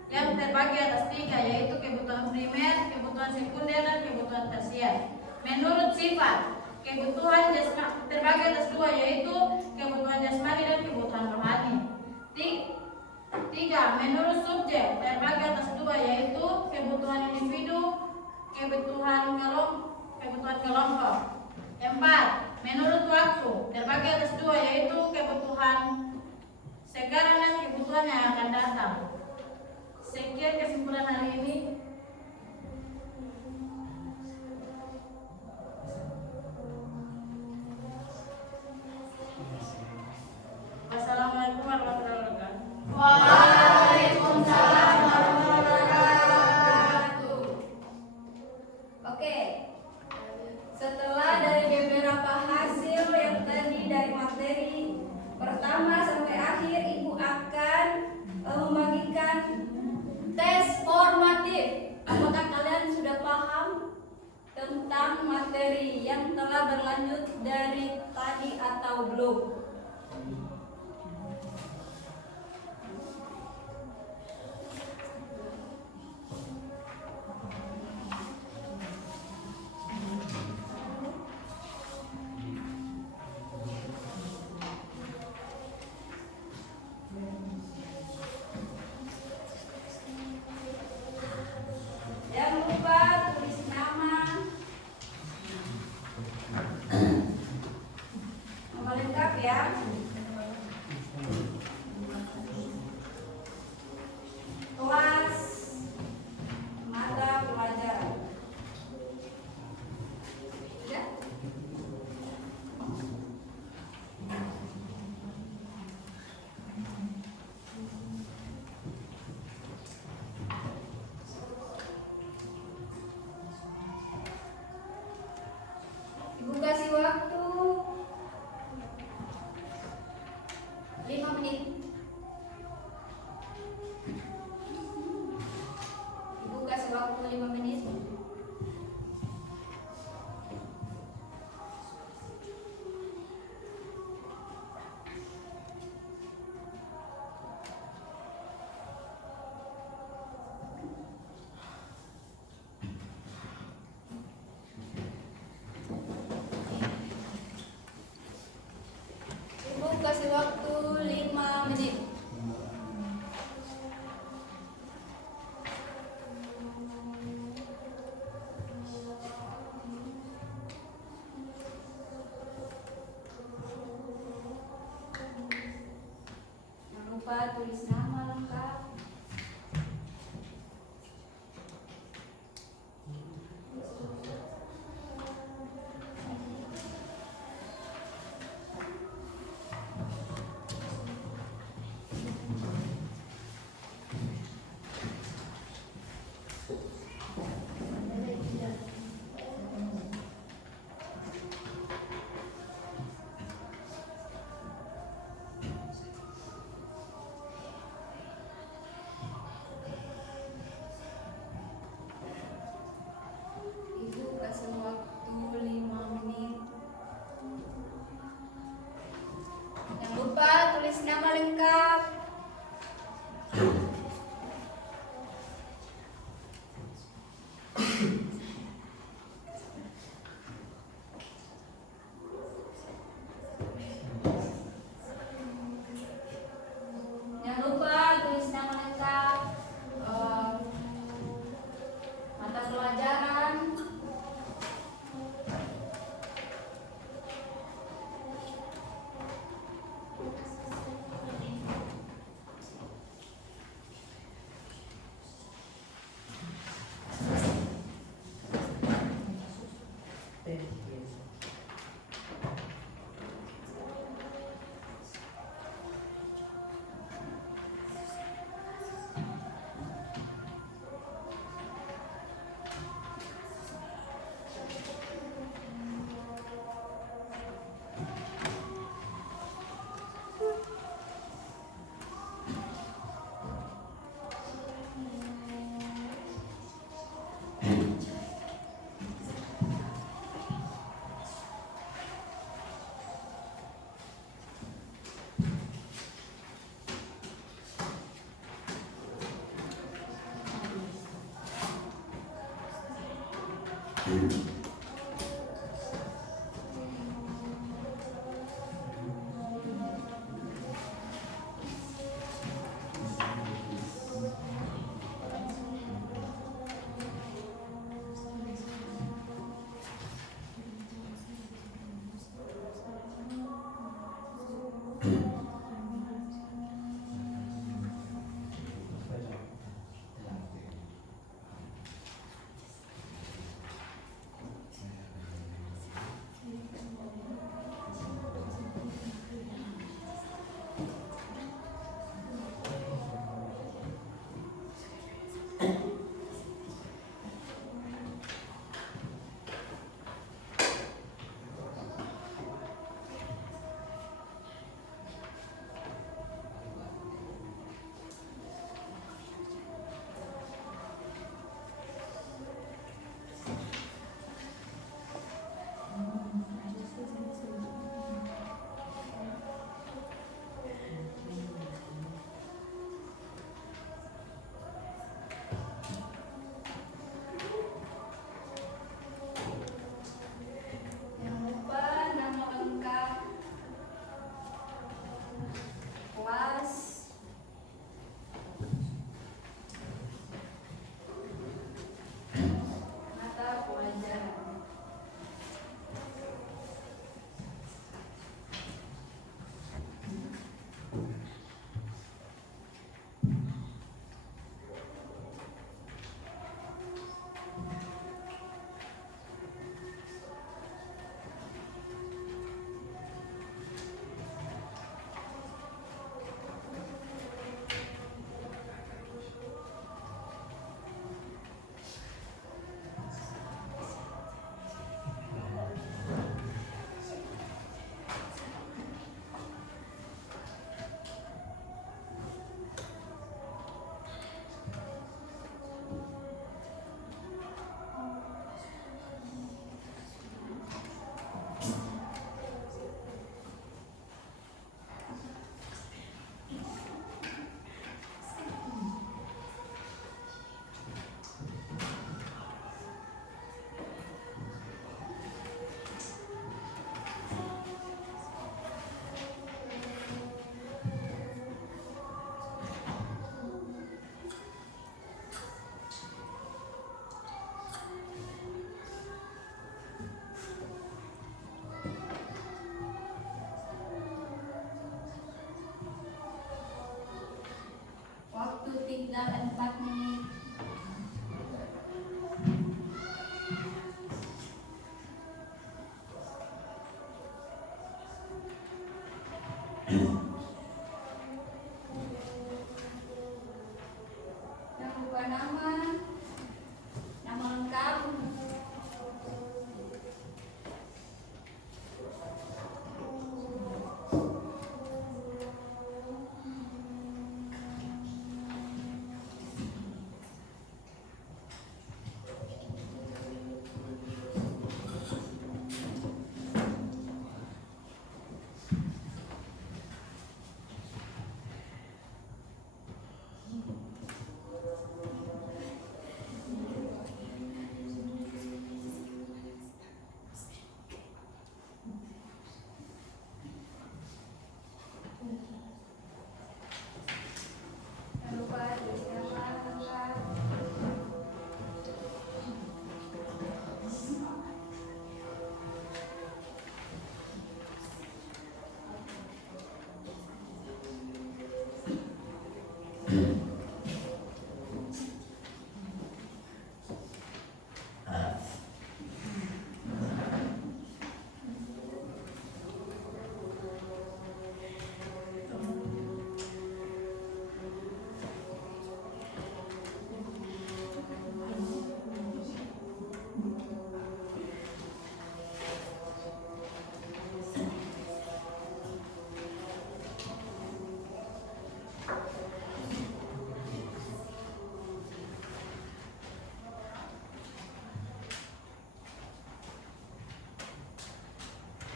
terbagi atas 3, yaitu kebutuhan primer, kebutuhan sekunder, dan kebutuhan tersier. Menurut sifat, kebutuhan jasmani terbagi atas 2, yaitu kebutuhan jasmani dan kebutuhan rohani. 3. Menurut subjek, terbagi atas 2, yaitu kebutuhan individu, kebutuhan kelompok. 4. Menurut waktu, terbagi atas 2, yaitu kebutuhan sekarang dan kebutuhan yang akan datang. Sekian kesimpulan hari ini. Wassalamualaikum warahmatullahi wabarakatuh. Waalaikumsalam warahmatullahi wabarakatuh. Oke. Setelah dari beberapa hasil yang tadi dari materi pertama sampai akhir, Ibu akan membagikan tes formatif. Apakah kalian sudah paham tentang materi yang telah berlanjut dari tadi atau belum? Jangan lupa tulis nama lengkap ya. lupa tulis nama lengkap. Ibu kasih waktu 5 menit. Jangan lupa tulis nama lengkap. Jangan lupa tulis nama lengkap, mata pelajaran,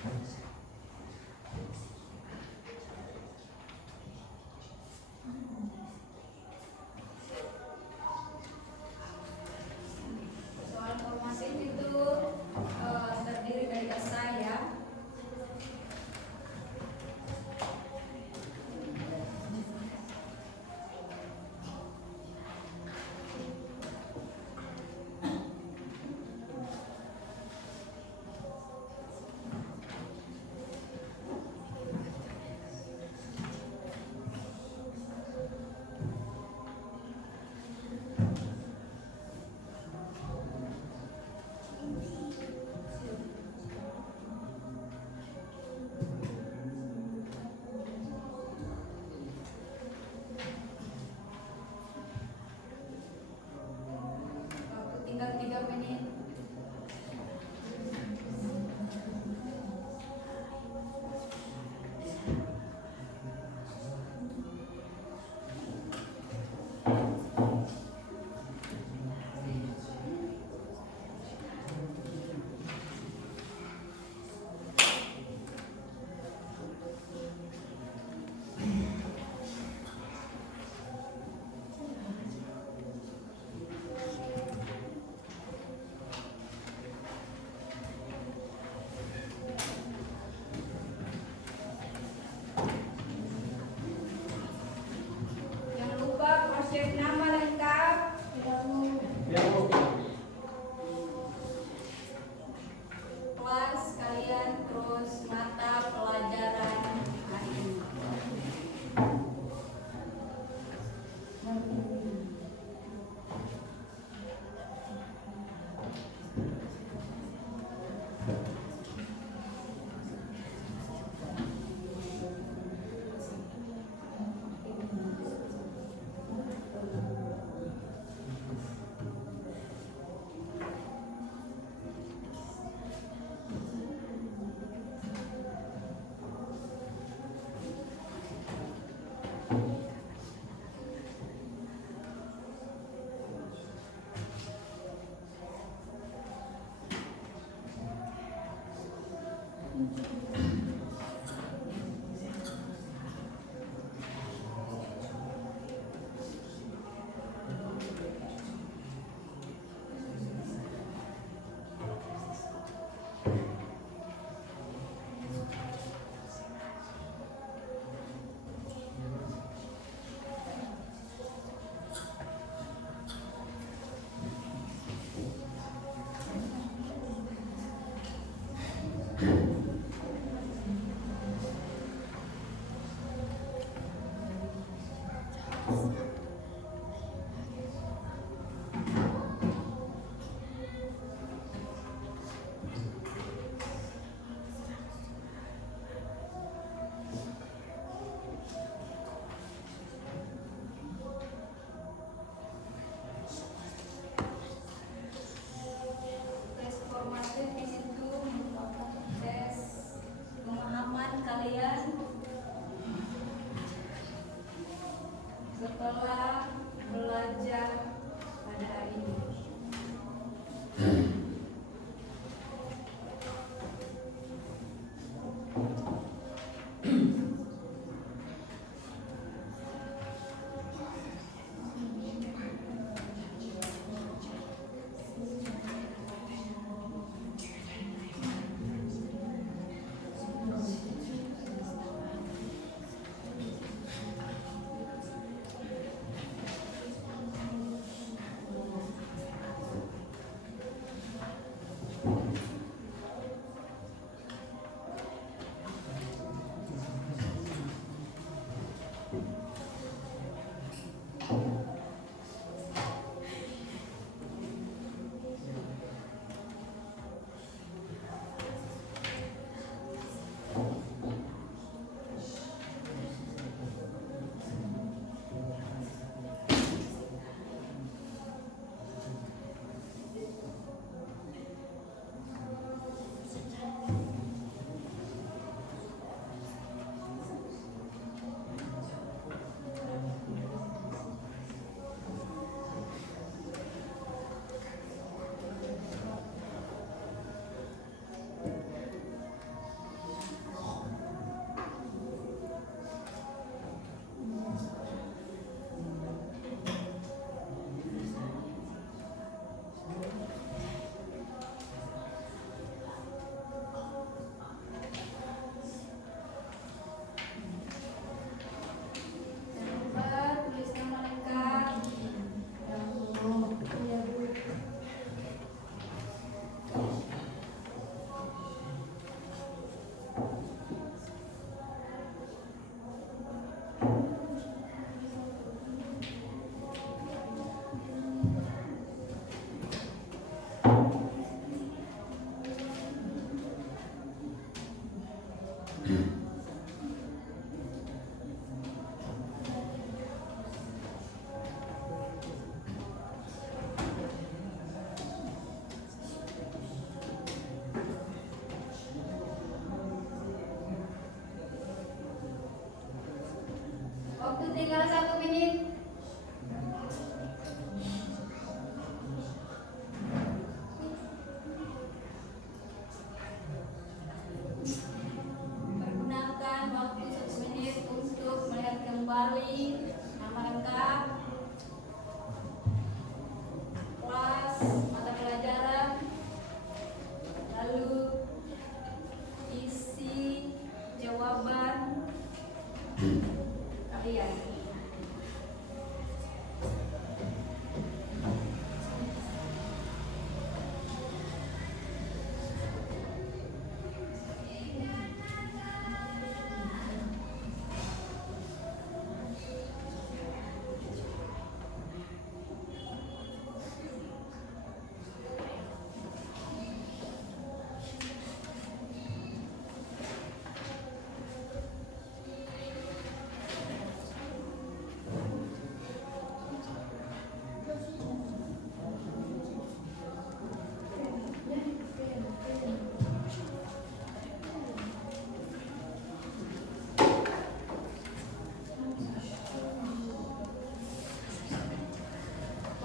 Soal formatif itu terdiri dari esai ya. Waktu tinggal 3 menit. Jangan lupa cross check nama lengkap. Kelas kalian terus mata pelajaran hari ini. Waktu tinggal 1 menit. Pergunakan waktu 1 menit untuk melihat kembali nama lengkap, kelas, mata pelajaran, lalu isi jawaban kalian.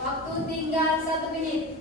Waktu tinggal 1 menit.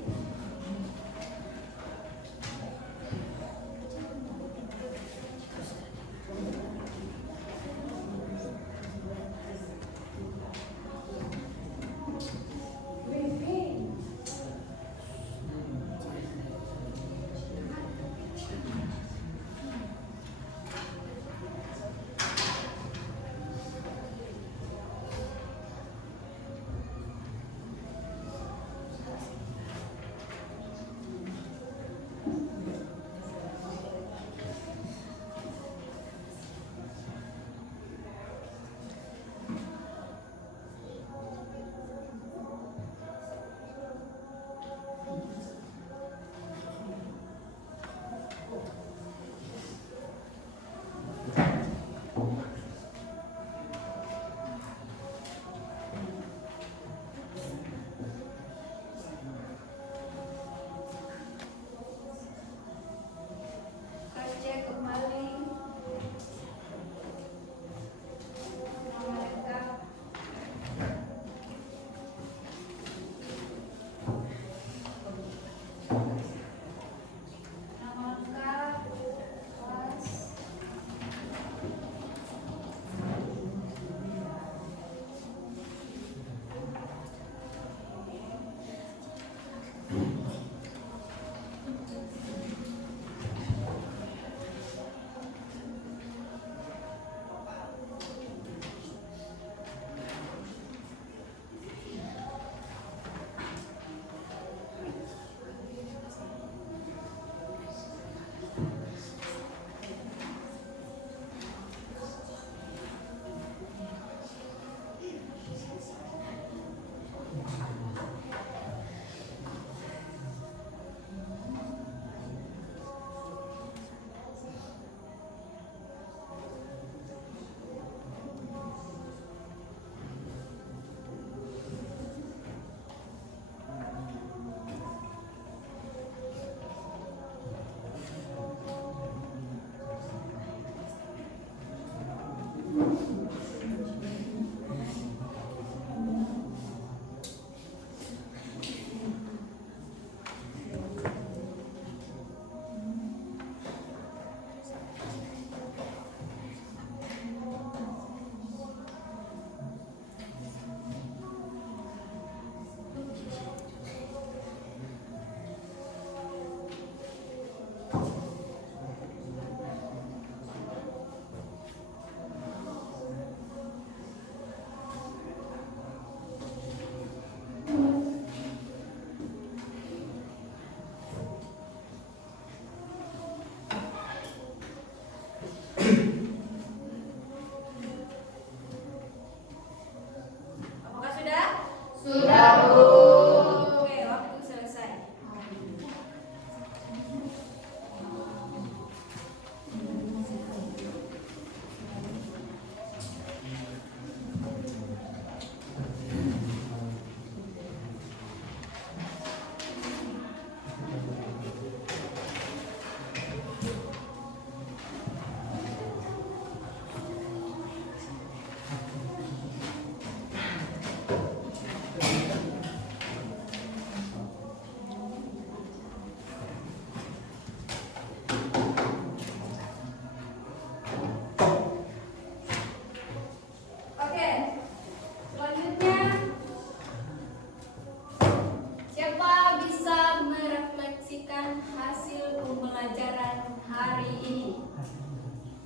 hari ini.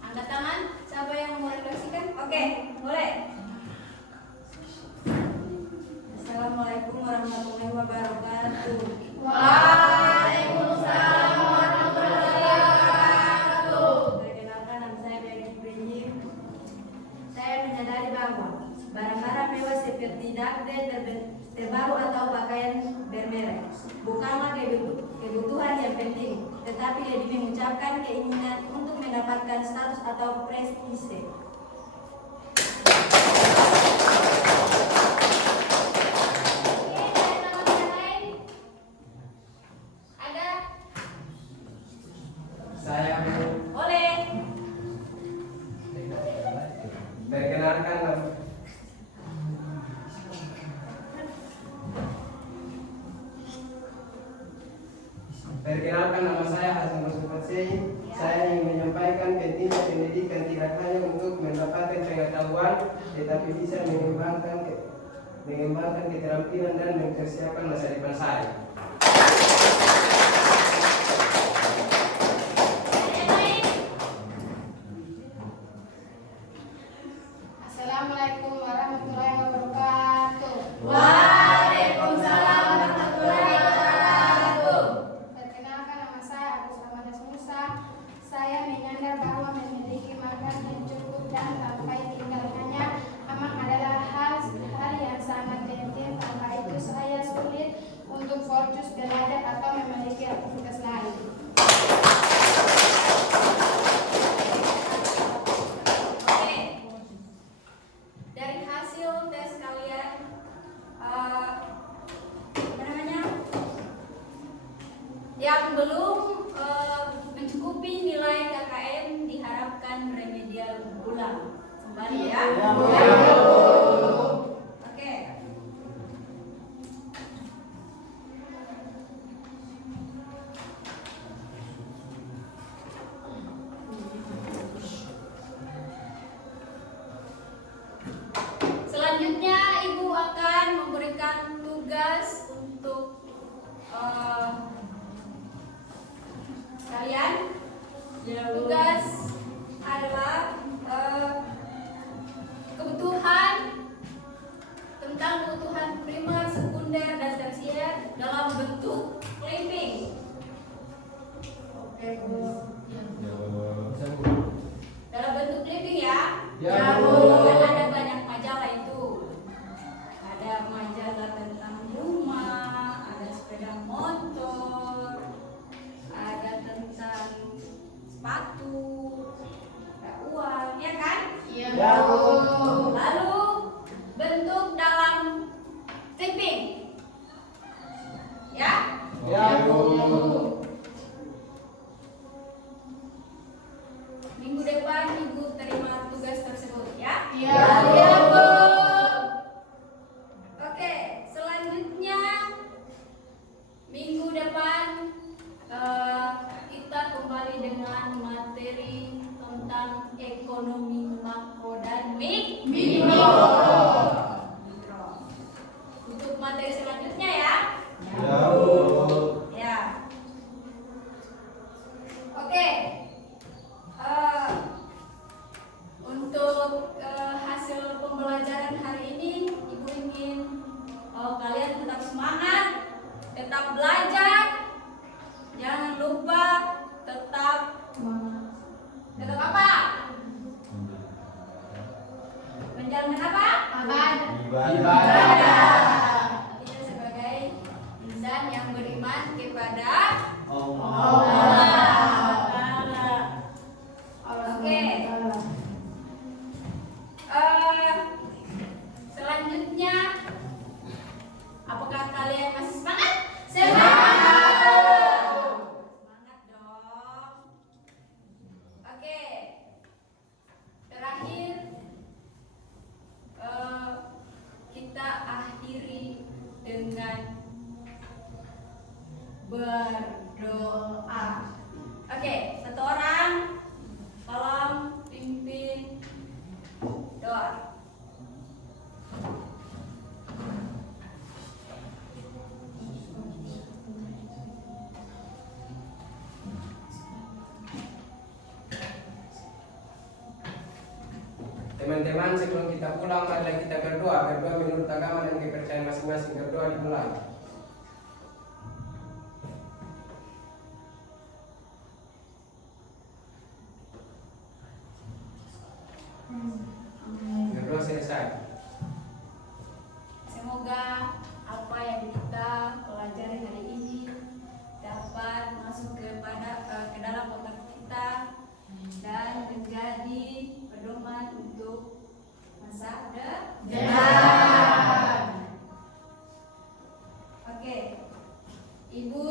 Angkat tangan, siapa yang mau refleksikan? Oke, boleh. Assalamualaikum warahmatullahi wabarakatuh. Waalaikumsalam warahmatullahi wabarakatuh. Perkenalkan, nama saya Beri Prinjim. Saya menyadari bahwa barang-barang mewah seperti dagde terbaru atau pakaian bermerek bukanlah kebutuhan yang penting, tetapi lebih mengucapkan keinginan untuk mendapatkan status atau prestise. Saya Boleh. Perkenalkan nama saya Hasan Muslimatsei. Saya ingin menyampaikan pentingnya pendidikan tidak hanya untuk mendapatkan pengetahuan, tetapi bisa mengembangkan keterampilan dan mempersiapkan masa depan saya. Assalamualaikum warahmatullahi wabarakatuh. Waalaikumsalam warahmatullahi wabarakatuh. Perkenalkan, nama saya Agus Ramadan Musa. Saya menyadar bahwa memiliki makan yang cukup dan sampai tinggal hanya aman adalah hal yang sangat penting. Tanpa itu saya sulit untuk fokus belajar atau memiliki aktivitas lain. Oke. Dari hasil tes kalian, apa namanya? Yang belum mencukupi nilai KKM diharapkan remedial ulang. Kembali ya. Oke. Selanjutnya Ibu akan memberikan tugas untuk kalian. Tugas adalah tentang kebutuhan primer, sekunder, dan tersier dalam bentuk clipping. Oke, Bu. Dalam bentuk clipping ya. Ya, Bu. Kan ada banyak majalah itu. Ada majalah tentang rumah, ada sepeda motor, ada tentang sepatu, ada uang, ya kan? Iya, Ya, Bu. Lalu bentuk dalam clipping, ya? Ya, Bu. Minggu depan Ibu terima tugas tersebut, ya? Iya, Bu. Oke, selanjutnya minggu depan kita kembali dengan materi tentang ekonomi makro dan mikro. Untuk materi selanjutnya ya. Ya, Bu. Ya. Oke. Untuk hasil pembelajaran hari ini, Ibu ingin kalian tetap semangat, tetap belajar, jangan lupa tetap apa? Menjalankan apa? Ibadah. Kita sebagai insan yang beriman kepada Allah. Oke. Selanjutnya, apakah kalian masih semangat? Semangat dong. Oke. Terakhir, kita Teman-teman, sebelum kita pulang, marilah kita berdoa. Berdoa menurut agama dan kepercayaan masing-masing. Berdoa dimulai. Berdoa selesai. Semoga apa yang kita pelajari hari ini dapat masuk ke dalam otak kita dan menjadi pedoman untuk masa depan. Oke, Ibu